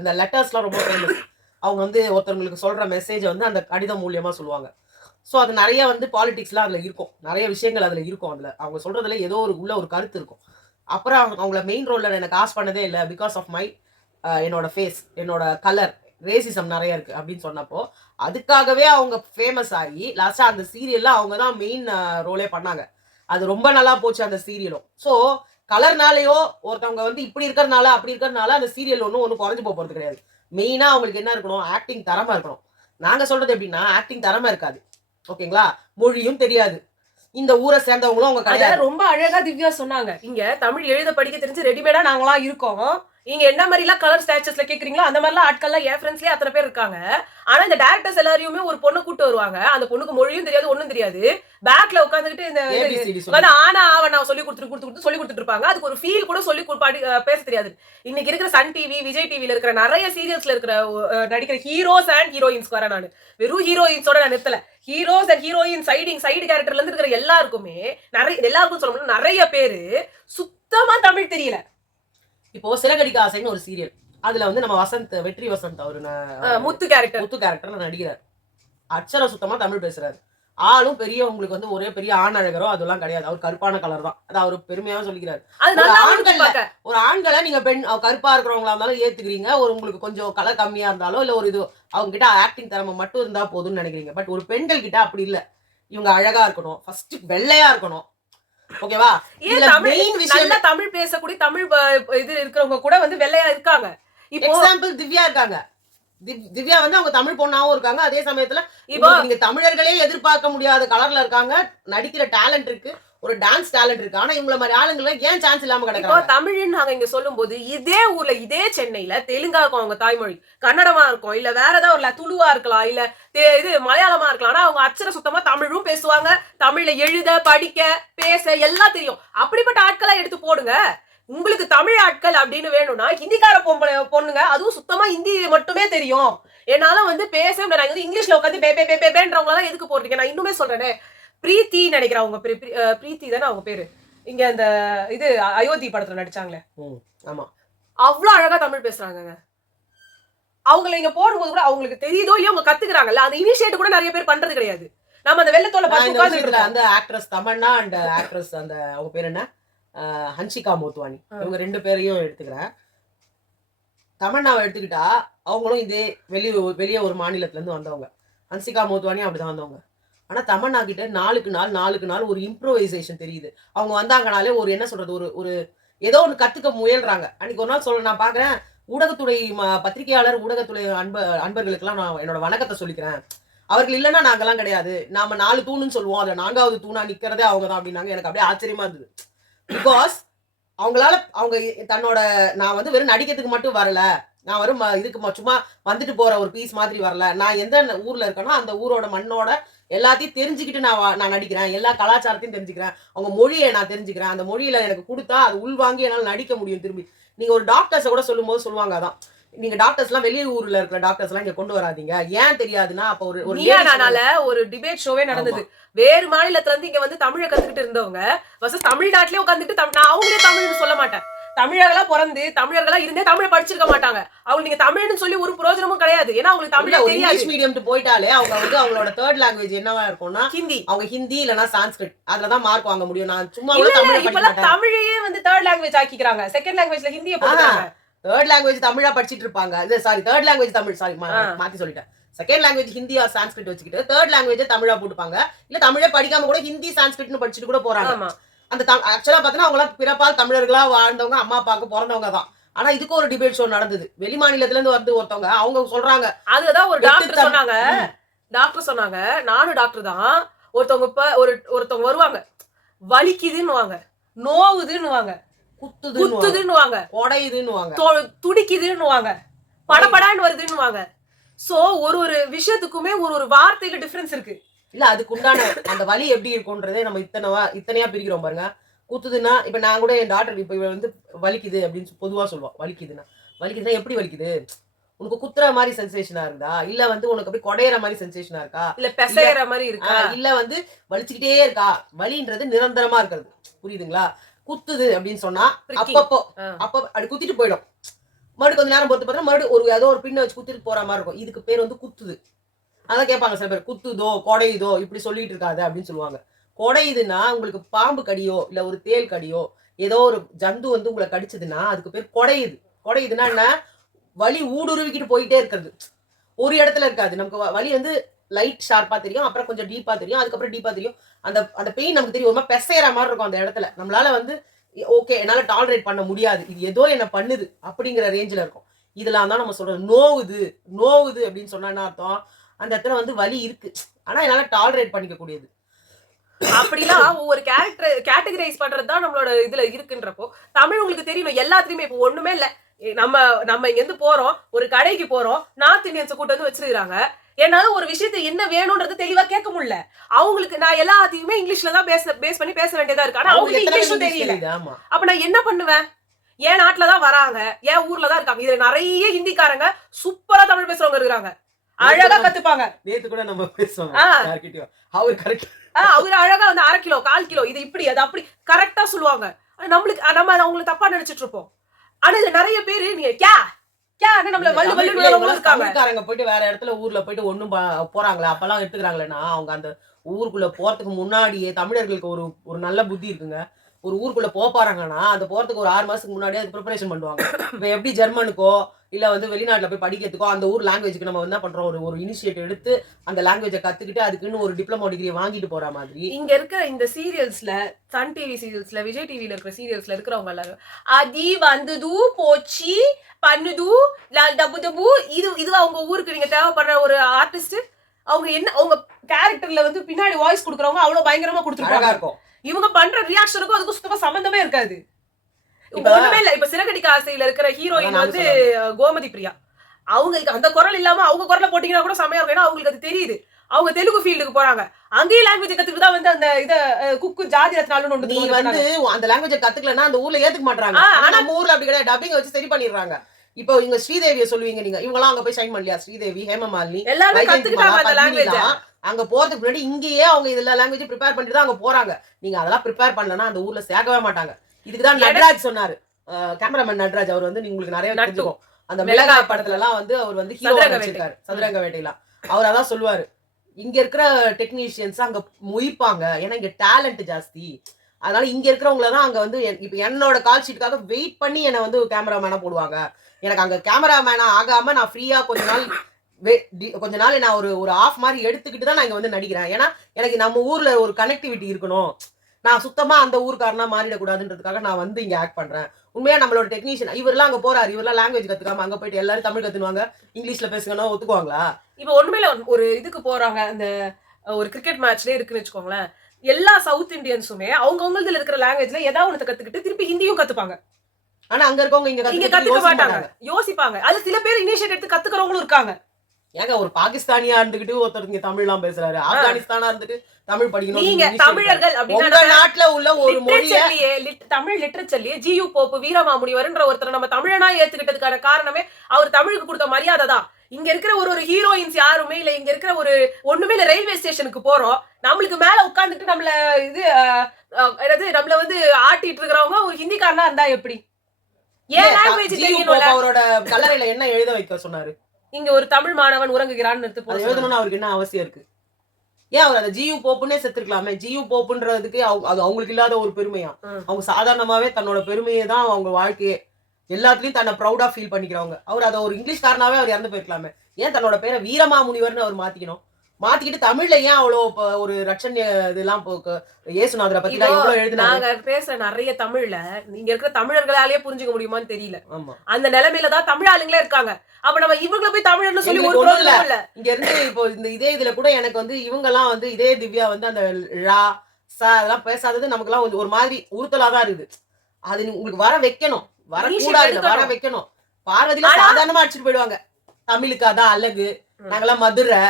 அந்த லெட்டர்ஸ்லாம் ரொம்ப ஃபேமஸ். அவங்க வந்து ஒருத்தவங்களுக்கு சொல்ற மெசேஜை வந்து அந்த கடிதம் மூலியமா சொல்லுவாங்க. ஸோ அது நிறைய வந்து பாலிடிக்ஸ்லாம் அதுல இருக்கும், நிறைய விஷயங்கள் அதுல இருக்கும். அதுல அவங்க சொல்றதுல ஏதோ ஒரு கருத்து இருக்கும். அப்புறம் அவங்கள மெயின் ரோல்ல எனக்கு காசு பண்ணதே இல்லை, பிகாஸ் ஆஃப் மை என்னோட ஃபேஸ், என்னோட கலர், ரேசிசம் நிறைய இருக்கு அப்படின்னு சொன்னப்போ அதுக்காகவே அவங்க ஃபேமஸ் ஆகி லாஸ்டா அந்த சீரியல்ல அவங்க தான் மெயின் ரோலே பண்ணாங்க. அது ரொம்ப நல்லா போச்சு அந்த சீரியலும். ஸோ கலர்னாலயோ ஒருத்தவங்க வந்து இப்படி இருக்கிறதுனால அப்படி இருக்கிறதுனால அந்த சீரியல் ஒன்றும் குறைஞ்சு போறது கிடையாது. மெயினா அவங்களுக்கு என்ன இருக்கணும், ஆக்டிங் திறமை இருக்கணும். நாங்க சொல்றது எப்படின்னா ஆக்டிங் திறமை இருக்காது, ஓகேங்களா, மொழியும் தெரியாது, இந்த ஊரை சேர்ந்தவங்களும் அவங்க அத கிடையாது. ரொம்ப அழகா திவ்யா சொன்னாங்க. இங்க தமிழ் எழுத படிக்க தெரிஞ்சு ரெடிமேடா நாங்கலாம் இருக்கோம். நீங்க என்ன மாதிரிலாம் கலர் ஸ்டாச்சஸ்ல கேக்குறீங்களோ அந்த மாதிரிலாம் ஆட்கள்லாம் என் ஃப்ரெண்ட்ஸ்லயே அத்தனை பேர் இருக்காங்க. ஆனா இந்த டைரக்டர்ஸ் எல்லாரையுமே ஒரு பொண்ணு கூட்டு வருவாங்க. அந்த பொண்ணுக்கு மொழியும் தெரியாது, ஒண்ணும் தெரியாது. பேக்ல உட்காந்துக்கிட்டு இந்த ABCD உட்காந்து ஆனா ஆவன் நான் சொல்லி கொடுத்து சொல்லி கொடுத்துட்டு இருப்பாங்க. அதுக்கு ஒரு ஃபீல் கூட சொல்லி பேச தெரியாது. இன்னைக்கு இருக்கிற சன் டிவி, விஜய் டிவில இருக்கிற நிறைய சீரியல்ஸ்ல இருக்கிற நடிக்கிற ஹீரோஸ் அண்ட் ஹீரோயின்ஸ் வர நான் வெறும் ஹீரோயின்ஸோட நான் நிறுத்தல. ஹீரோஸ் அண்ட் ஹீரோயின் சைடு கேரக்டர்ல இருந்து இருக்கிற எல்லாருக்குமே எல்லாருக்கும் சொல்ல முடியும் நிறைய பேரு சுத்தமா தமிழ் தெரியல. இப்போ சிறகடிக்க ஆசைன்னு ஒரு சீரியல், அதுல வந்து நம்ம வசந்த், வெற்றி வசந்த் அவரு முத்து கேரக்டர்ல நடிக்கிறார். அச்சர சுத்தமா தமிழ் பேசுறாரு. ஆளும் பெரிய உங்களுக்கு வந்து ஒரே பெரிய ஆண் அழகரோ அதெல்லாம் கிடையாது. அவர் கருப்பான கலர் தான். அது அவரு பெருமையாவே சொல்லிக்கிறாரு. ஒரு ஆண்களை நீங்க பெண் கருப்பா இருக்கிறவங்களா இருந்தாலும் ஏத்துக்கிறீங்க, ஒரு உங்களுக்கு கொஞ்சம் கலர் கம்மியா இருந்தாலும் இல்ல ஒரு இது அவங்க கிட்ட ஆக்டிங் திறமை மட்டும் இருந்தா போதும்னு நினைக்கிறீங்க. பட் ஒரு பெண்கள் கிட்ட அப்படி இல்ல. இவங்க அழகா இருக்கணும், ஃபர்ஸ்ட் வெள்ளையா இருக்கணும், ஓகேவா. இதுல மெயின் விஷயம் நல்லா தமிழ் பேசக்கூடிய தமிழ் இது இருக்கிறவங்க கூட வந்து வெள்ளையா இருக்காங்க. இப்போ எக்ஸாம்பிள் திவ்யா இருக்காங்க. திவ்யா வந்து அவங்க தமிழ் பொண்ணாவும் இருக்காங்க. அதே சமயத்துல இப்போ நீங்க தமிழர்களே எதிர்பார்க்க முடியாத கலர்ல இருக்காங்க. நடிக்கிற டேலண்ட் இருக்கு, ஒரு டான்ஸ் டேலண்ட் இருக்கு. ஆனா இவங்கள மாதிரி ஆளுங்களை ஏன் சான்ஸ் இல்லாம கிடக்குறாங்க? இப்போ தமிழ்னு நாங்க இங்க சொல்லும்போது இதே ஊர்ல இதே சென்னையில தெலுங்கா இருக்கும் அவங்க தாய்மொழி, கன்னடமா இருக்கும், இல்ல வேற ஏதாவது ஒரு துளுவா இருக்கலாம், இல்ல இது மலையாளமா இருக்கலாம். ஆனா அவங்க அச்சர சுத்தமா தமிழும் பேசுவாங்க, தமிழ்ல எழுத படிக்க பேச எல்லாம் தெரியும். அப்படிப்பட்ட ஆட்களா எடுத்து போடுங்க. உங்களுக்கு தமிழ் ஆட்கள் அப்படின்னு வேணும்னா ஹிந்திக்கார பொண்ணுங்க, அதுவும் சுத்தமா ஹிந்தி மட்டுமே தெரியும், என்னால வந்து பேச முடியாது, இங்கிலீஷ்ல உட்காந்து பேன்றவங்க எல்லாம் எதுக்கு போடுறீங்க? நான் இன்னுமே சொல்றேனே, பிரீத்தி நினைக்கிறேன் அவங்க பேரு, பிரீத்தி தானே அவங்க பேரு, இங்க அந்த இது அயோத்தி படத்துல நடிச்சாங்களே, ஆமா, அவ்வளவு அழகா தமிழ் பேசுறாங்க. அவங்களை இங்க போடும்போது கூட அவங்களுக்கு தெரியுதோ இல்லையோ அவங்க கத்துக்கிறாங்கல்ல, அந்த இனிஷியேட் கூட நிறைய பேர் பண்றது கிடையாது. நம்ம அந்த வெள்ளத்தோல பார்த்து உட்கார்ந்துட்டு அந்த ஆக்ட்ரஸ் தமன்னா அண்ட் ஆக்ட்ரஸ் அந்த அவங்க பேர் என்ன, ஹன்சிகா மோத்வானி, இவங்க ரெண்டு பேரையும் எடுத்துக்கிறேன். தமன்னாவை எடுத்துக்கிட்டா அவங்களும் இதே வெளியே ஒரு மாநிலத்துல இருந்து வந்தவங்க. ஹன்சிகா மோத்வானியும் அப்படிதான் வந்தவங்க. ஆனா தமன்னா கிட்ட நாளுக்கு நாள் ஒரு இம்ப்ரோவைசேஷன் தெரியுது. அவங்க வந்தாங்கனாலே ஒரு என்ன சொல்றது, ஒரு ஏதோ ஒன்று கத்துக்க முயல்றாங்க. அன்னைக்கு ஒரு நாள் நான் பாக்குறேன், ஊடகத்துறை பத்திரிகையாளர், ஊடகத்துறை அன்பர்களுக்கெல்லாம் நான் என்னோட வணக்கத்தை சொல்லிக்கிறேன். அவர்கள் இல்லைன்னா நாங்கெல்லாம் கிடையாது, நாம 4 தூணுன்னு சொல்லுவோம், அதுல 4வது தூணா நிக்கிறதே அவங்கதான் அப்படின்னாங்க. எனக்கு அப்படியே ஆச்சரியமா இருந்தது. பிகாஸ் அவங்களால அவங்க தன்னோட நான் வந்து வெறும் நடிக்கிறதுக்கு மட்டும் வரல, நான் வரும் இதுக்கு சும்மா வந்துட்டு போற ஒரு பீஸ் மாதிரி வரல, நான் எந்த ஊர்ல இருக்கேனோ அந்த ஊரோட மண்ணோட எல்லாத்தையும் தெரிஞ்சுக்கிட்டு நான் நடிக்கிறேன், எல்லா கலாச்சாரத்தையும் தெரிஞ்சுக்கிறேன், அவங்க மொழியை நான் தெரிஞ்சுக்கிறேன், அந்த மொழியில எனக்கு கொடுத்தா அது உள்வாங்கி என்னால் நடிக்க முடியும். திரும்பி நீங்க ஒரு டாக்டர்ஸை கூட சொல்லும் போது சொல்லுவாங்க, அதான் நீங்க டாக்டர்ஸ்லாம் வெளிய ஊர்ல இருக்கிற டாக்டர்ஸ்லாம் இங்க கொண்டு வராதீங்க. ஏன் தெரியாதுன்னா, அப்ப ஒரு டிபேட் ஷோவே நடந்தது. வேறு மாநிலத்துல இருந்து இங்க வந்து தமிழை கத்துக்கிட்டு இருந்தவங்க தமிழ்நாட்டிலே உட்காந்துட்டு நான் அவங்களே தமிழ்னு சொல்ல மாட்டேன், தமிழர்களா பிறந்து தமிழர்களா இருந்தே தமிழை படிச்சிருக்க மாட்டாங்க. அவங்க நீங்க தமிழ்னு சொல்லி ஒரு பிரயோஜனமும் கிடையாது. ஏன்னா அவங்களுக்கு தமிழ் தெரியாது. இங்கிலீஷ் மீடியம் போயிட்டாலே அவங்க வந்து அவங்களோட தேர்ட் லாங்குவேஜ் என்னவா இருக்கும்னா ஹிந்தி. அவங்க ஹிந்தி இல்லனா சான்ஸ்கிரிட், அதுலதான் மார்க் வாங்க முடியும். நான் சும்மா கூட தமிழ் படிக்க மாட்டேன். தமிழையே வந்து தேர்ட் லாங்குவேஜ் ஆக்கிக்கிறாங்க. செகண்ட் லாங்குவேஜ்ல ஹிந்தியை போடுறாங்க. தேர்ட் லாங்குவேஜ் தமிழா படிச்சிட்டு இருப்பாங்க. இது sorry, third language Tamil, sorry மாத்தி சொல்லிட்டேன். Second language Hindi or Sanskrit வச்சுக்கிட்டு தேர்ட் லாங்குவேஜ் தமிழா போட்டுப்பாங்க. இல்ல தமிழே படிக்காம கூட ஹிந்தி சான்ஸ்கிரிட்னு படிச்சுட்டு கூட போறாங்க. அந்த ஆக்சுவலா பாத்தீங்கன்னா அவங்க பிறப்பால் தமிழர்களா வாழ்ந்தவங்க, அம்மா அப்பாவுக்கு பிறந்தவங்க தான். ஆனா இதுக்கு ஒரு டிபேட் ஷோ நடந்தது. வெளி மாநிலத்துல இருந்து வந்து ஒருத்தவங்க அவங்க சொல்றாங்க, அதுதான் ஒரு டாக்டர் சொன்னாங்க, நானும் டாக்டர் தான். ஒருத்தவங்க வருவாங்க, வலிக்குதுன்னுவாங்க, நோவுதுன்னுவாங்க, குத்துதுன்னுவாங்க, உடையுதுன்னுவாங்க, துடிக்குதுன்னுவாங்க, படபடான்னு வருதுன்னுவாங்க. சோ ஒரு விஷயத்துக்குமே ஒரு வார்த்தைக்கு டிஃபரன்ஸ் இருக்கு. இல்ல அதுக்கு உண்டான அந்த வலி எப்படி இருக்கும்ன்றதே நம்ம இத்தனையா பிரிக்கிறோம் பாருங்க. குத்துதுன்னா இப்ப நான் கூட என் டாக்டர் இப்ப இவ வந்து வலிக்குது அப்படின்னு பொதுவா சொல்லுவோம். வலிக்குதுன்னா எப்படி வலிக்குது, உனக்கு குத்துற மாதிரி சென்சேஷனா இருந்தா, இல்ல வந்து உனக்கு அப்படி கொடையிற மாதிரி சென்சேஷனா இருக்கா, இல்ல பெசையற மாதிரி இருக்கா, இல்ல வந்து வலிச்சுக்கிட்டே இருக்கா, வலின்றது நிரந்தரமா இருக்கிறது, புரியுதுங்களா. குத்துது அப்படின்னு சொன்னா அப்பப்போ அப்படி குத்திட்டு போயிடும். மறுபடியும் கொஞ்ச நேரம் பொறுத்து பார்த்தா மறுபடியும் ஏதோ ஒரு பின்ன வச்சு குத்திட்டு போற மாதிரி இருக்கும். இதுக்கு பேர் வந்து குத்துது. அதான் கேட்பாங்க சில பேர், குத்துதோ கொடையுதோ இப்படி சொல்லிட்டு இருக்காது அப்படின்னு சொல்லுவாங்க. கொடையுதுன்னா உங்களுக்கு பாம்பு கடியோ இல்ல ஒரு தேல் கடியோ ஏதோ ஒரு ஜந்து வந்து உங்களை கடிச்சதுன்னா அதுக்கு பேர் கொடையுது. கொடையுதுன்னா என்ன, வலி ஊடுருவிக்கிட்டு போயிட்டே இருக்கிறது. ஒரு இடத்துல இருக்காது. நமக்கு வலி வந்து லைட் ஷார்ப்பா தெரியும். அப்புறம் கொஞ்சம் டீப்பா தெரியும். அதுக்கப்புறம் டீப்பா தெரியும். அந்த அந்த பெயின் நமக்கு தெரியும். ஒரு மாரி பெசையற மாரி இருக்கும் அந்த இடத்துல. நம்மளால வந்து ஓகே என்னால டாலரேட் பண்ண முடியாது. இது ஏதோ என்ன பண்ணுது அப்படிங்கிற ரேஞ்சில இருக்கும். இதெல்லாம் தான் நம்ம சொல்றது. நோவுது, நோவுது அப்படின்னு சொன்னா என்ன அர்த்தம்? அந்த இடத்துல வந்து வலி இருக்கு. ஆனா என்னால டாலரேட் பண்ணிக்க கூடியது. அப்படிலாம் ஒவ்வொரு கேட்டகரைஸ் பண்றது தான் நம்மளோட இதுல இருக்குன்றப்போ தமிழ் உங்களுக்கு தெரியணும் எல்லாத்துலயுமே. இப்போ ஒண்ணுமே இல்ல, நம்ம நம்ம இங்க இருந்து போறோம், ஒரு கடைக்கு போறோம், நார்த் இந்தியன்ஸ் கூட்டு வந்து வச்சிருக்காங்க. என்னால ஒரு விஷயத்தை என்ன வேணும்ன்றது தெளிவா கேட்க முடியல. அவங்களுக்கு நான் எல்லாத்தையுமே இங்கிலீஷ்ல தான் பேஸ் பண்ணி பேச வேண்டியதா இருக்கு. ஆனா அவங்களுக்கு அவங்களுக்கு எத்தனை இங்கிலீஷும் இங்கிலீஷ் தெரியல. தெரியுது? ஆமா. அப்ப நான் என்ன பண்ணுவேன்? என் நாட்டுல தான் வராங்க, என் ஊர்ல தான் இருக்காங்க. இதுல நிறைய ஹிந்திக்காரங்க சூப்பரா தமிழ் பேசுறவங்க இருக்காங்க, அழகா கத்துப்பாங்க. நேத்து கூட நம்ம பேசுவோம் ஆ, யார்கிட்டயும். அவர் கரெக்ட். அவரு அழகா வந்து 1/2 கிலோ 1/4 கிலோ இது இப்படி அது அப்படி கரெக்டா சொல்லுவாங்க. ஆனா நம்மளுக்கு நம்ம அவங்களை தப்பா நினைச்சிட்டு இருப்போம். ஆனா இதுல நிறைய பேரு நீங்க கே நம்மள வள்ளு வள்ளு இருக்காங்க. தமிழ்காரங்க போயிட்டு வேற இடத்துல ஊர்ல போயிட்டு ஒண்ணும் போறாங்களா அப்பெல்லாம் எடுத்துக்கிறாங்களேன்னா அவங்க அந்த ஊருக்குள்ள போறதுக்கு முன்னாடியே தமிழர்களுக்கு ஒரு ஒரு நல்ல புத்தி இருக்குங்க. ஒரு ஊருக்குள்ள போறாங்கன்னா அந்த போறதுக்கு ஒரு 6 மாசத்துக்கு முன்னாடியே அது ப்ரிப்பரேஷன் பண்ணுவாங்க. இப்ப எப்படி ஜெர்மனுக்கோ இல்ல வந்து வெளிநாட்டுல போய் படிக்கிறதுக்கோ அந்த ஊர் லாங்குவேஜ்க்கு நம்ம என்ன பண்றோம், ஒரு இனிஷியேட்டிவ் எடுத்து அந்த லாங்குவேஜை கத்துக்கிட்டு அதுக்குன்னு ஒரு டிப்ளமோ டிகிரி வாங்கிட்டு போற மாதிரி. இங்க இருக்கிற இந்த சீரியல்ஸ்ல, சன் டிவி சீரியல்ஸ்ல, விஜய் டிவில இருக்கிற சீரியல்ஸ்ல இருக்கிறவங்க எல்லாரும் அதி வந்துது போச்சு பண்ணுது டபு டபு இது அவங்க ஊருக்கு நீங்க தேவைப்படுற ஒரு ஆர்டிஸ்ட். அவங்க என்ன அவங்க கேரக்டர்ல வந்து பின்னாடி வாய்ஸ் கொடுக்குறவங்க அவ்வளவு பயங்கரமா கொடுத்துருக்காங்க. இவங்க பண்ற ரியாக்ஷனுக்கும் அதுக்கும் சுத்தமா சம்பந்தமே இருக்காது. ஒண்ணுமே இல்ல. இப்ப சிறகடிக்க ஆசையில இருக்கிற ஹீரோயின் வந்து கோமதி பிரியா. அவங்களுக்கு அந்த குரல் இல்லாம அவங்க குரலை போட்டீங்கன்னா கூட செமையா இருக்கும். ஏன்னா அவங்களுக்கு அது தெரியுது. அவங்க தெலுங்கு ஃபீல்டுக்கு போறாங்க. அங்கேயும் லாங்குவேஜ் கத்துக்கிட்டு தான் வந்து அந்த இத குக்கு ஜாதி ரத்னாலும் ஒன்று. நீ வந்து அந்த லாங்குவேஜ் கத்துக்கலன்னா அந்த ஊர்ல ஏத்துக்க மாட்டாங்க. ஆனா நம்ம ஊர்ல அப்படி கிடையாது. டப்பிங் வச்சு சரி பண்ணிடுறாங்க. இப்போ இங்க ஸ்ரீதேவியை சொல்லுவீங்க நீங்க. இவங்கலாம் அங்க போய் சைன் பண்ணலையா? ஸ்ரீதேவி, ஹேமமாலினி எல்லாரும் கத்துக்கிட்டாங்க அந்த லாங்குவேஜ். அங்க போறதுக்கு முன்னாடி இங்கேயே அவங்க இதெல்லாம் லாங்குவேஜ் ப்ரிப்பேர் பண்ணிட்டு தான் அங்க போறாங்க. நீங்க அதெல்லாம் ப்ரிப்பேர் பண்ணலன்னா அந்த ஊர்ல சேர்க்கவே மாட்டாங்க. இதுக்கு தான் நட்ராஜ் சொன்னாரு. கேமராமேன் நட்ராஜ் அவர் வந்து உங்களுக்கு நிறைய தெரிஞ்சுக்கும். அந்த மிளகா படத்துல எல்லாம் வந்து அவர் வந்து ஹீரோ வச்சிருக்காரு. சதுரங்க வேட்டையிலாம் அவர் அதான் சொல்லுவாரு. இங்க இருக்கிற டெக்னீஷியன்ஸ் அங்க முயிப்பாங்க. ஏன்னா இங்க டேலண்ட் ஜாஸ்தி. அதனால இங்க இருக்கிறவங்கள தான் அங்க வந்து இப்ப என்னோட கால் ஷீட்டுக்காக வெயிட் பண்ணி என்னை வந்து கேமராமேனா போடுவாங்க. எனக்கு அங்க கேமராமேனா ஆகாம நான் ஃப்ரீயா கொஞ்ச நாள் நான் ஒரு ஆஃப் மாதிரி எடுத்துக்கிட்டு தான் நான் இங்க வந்து நடிக்கிறேன். ஏன்னா எனக்கு நம்ம ஊர்ல ஒரு கனெக்டிவிட்டி இருக்கணும். நான் சுத்தமா அந்த ஊருக்காரனா மாறிடக்கூடாதுன்றதுக்காக நான் வந்து இங்க ஆக்ட் பண்றேன். உண்மையா நம்மளோட டெக்னீஷியன் இவரெல்லாம் அங்க போறாரு. இவரெல்லாம் லாங்குவேஜ் கத்துக்காம அங்க போயிட்டு எல்லாரும் தமிழ் கத்துனுவாங்க, இங்கிலீஷ்ல பேசுங்கன்னா ஒத்துக்குவாங்களா? இப்ப உண்மையில ஒரு இதுக்கு போறாங்க. அந்த ஒரு கிரிக்கெட் மேட்ச்லயே இருக்குன்னு வச்சுக்கோங்களேன். எல்லா சவுத் இந்தியன்ஸுமே அவங்கவுங்களதுல இருக்கிற லாங்குவேஜ்ல ஏதாவது ஒண்ணு கத்துக்கிட்டு திருப்பி ஹிந்தியும் கத்துப்பாங்க. ஆனா அங்க இருக்கவங்க இங்க கத்துக்க மாட்டாங்க, யோசிப்பாங்க. அது சில பேர் இனிஷியேட் எடுத்து கத்துக்கிறவங்களும் இருக்காங்க. ஏங்க ஒரு பாகிஸ்தானியா இருந்துகிட்டு ஒருத்தர் இங்க தமிழ்லாம் பேசுறாரு. ஆப்கானிஸ்தானா இருந்துட்டு தமிழ் படிக்கணும். நீங்க தமிழர்கள் அப்படின்னா உங்க நாட்டுல உள்ள ஒரு மொழியே தமிழ் லிட்டரேச்சர்லயே ஜியு போப்பு வீரமாமுனிவர்ன்ற ஒருத்தர் நம்ம தமிழனா ஏத்துக்கிட்டதுக்கான காரணமே அவர் தமிழுக்கு கொடுத்த மரியாதை தான். இங்க இருக்கிற ஒரு ஹீரோயின்ஸ் யாருமே இல்ல, இங்க இருக்கிற ஒரு ஒண்ணுமே இல்ல. ரயில்வே ஸ்டேஷனுக்கு போறோம், நம்மளுக்கு மேல உட்கார்ந்துட்டு நம்மள நம்மள வந்து ஆட்டிட்டு இருக்கிறவங்க ஒரு ஹிந்திக்காரனா இருந்தா எப்படி? ஏன் லாங்குவேஜ் தெரியணும்ல? அவரோட கல்லறையில என்ன எழுத வைக்க சொன்னாரு? இங்க ஒரு தமிழ் மாணவன் உறங்குகிறான்னு எழுதணும்னு அவருக்கு என்ன அவசியம் இருக்கு? ஏன் அவர் அந்த ஜியு போப்புன்னே செத்துருக்கலாமே. ஜியு போப்புன்றதுக்கு அது அவங்களுக்கு இல்லாத ஒரு பெருமையா? அவங்க சாதாரணமாவே தன்னோட பெருமையை தான் அவங்க வாழ்க்கையே எல்லாத்துலயும் தன்னை ப்ரௌடா ஃபீல் பண்ணிக்கிறவங்க. அவர் அதை ஒரு இங்கிலீஷ்காரனாவே அவர் இறந்து போயிருக்கலாமே. ஏன் தன்னோட பேரை வீரமாமுனிவர்னு அவர் மாத்திக்கணும்? மாத்திக்கிட்டு தமிழ்ல ஏன் அவ்வளவு ஒரு ரட்சண்ய இதெல்லாம் இயேசுநாதரை பத்தி எவ்வளவு எழுதினாங்க. நாங்க பேசுற நிறைய தமிழ்ல நீங்க இருக்கிற தமிழர்களாலேயே புரிஞ்சுக்க முடியுமான்னு தெரியல. அந்த நிலைமையில தான் தமிழ் ஆளுங்களே இருக்காங்க. அப்ப நம்ம இவங்களை போய் தமிழ்னு சொல்லி ஒரு பிரயோஜனம் இல்ல. இங்க இருந்து இப்போ இதே இதுல கூட எனக்கு வந்து இவங்க எல்லாம் வந்து இதே திவ்யா வந்து அந்த ழா ச அதெல்லாம் பேசாதது நமக்கு எல்லாம் ஒரு மாதிரி உறுத்தலாதான் இருக்குது. அது உங்களுக்கு வர வைக்கணும், வரக்கூடாது, வர வைக்கணும். பார்வதியில சாதாரணமா அடிச்சுட்டு போயிடுவாங்க. தமிழுக்கு அதான் அழகு, நாங்கெல்லாம் மதுரை.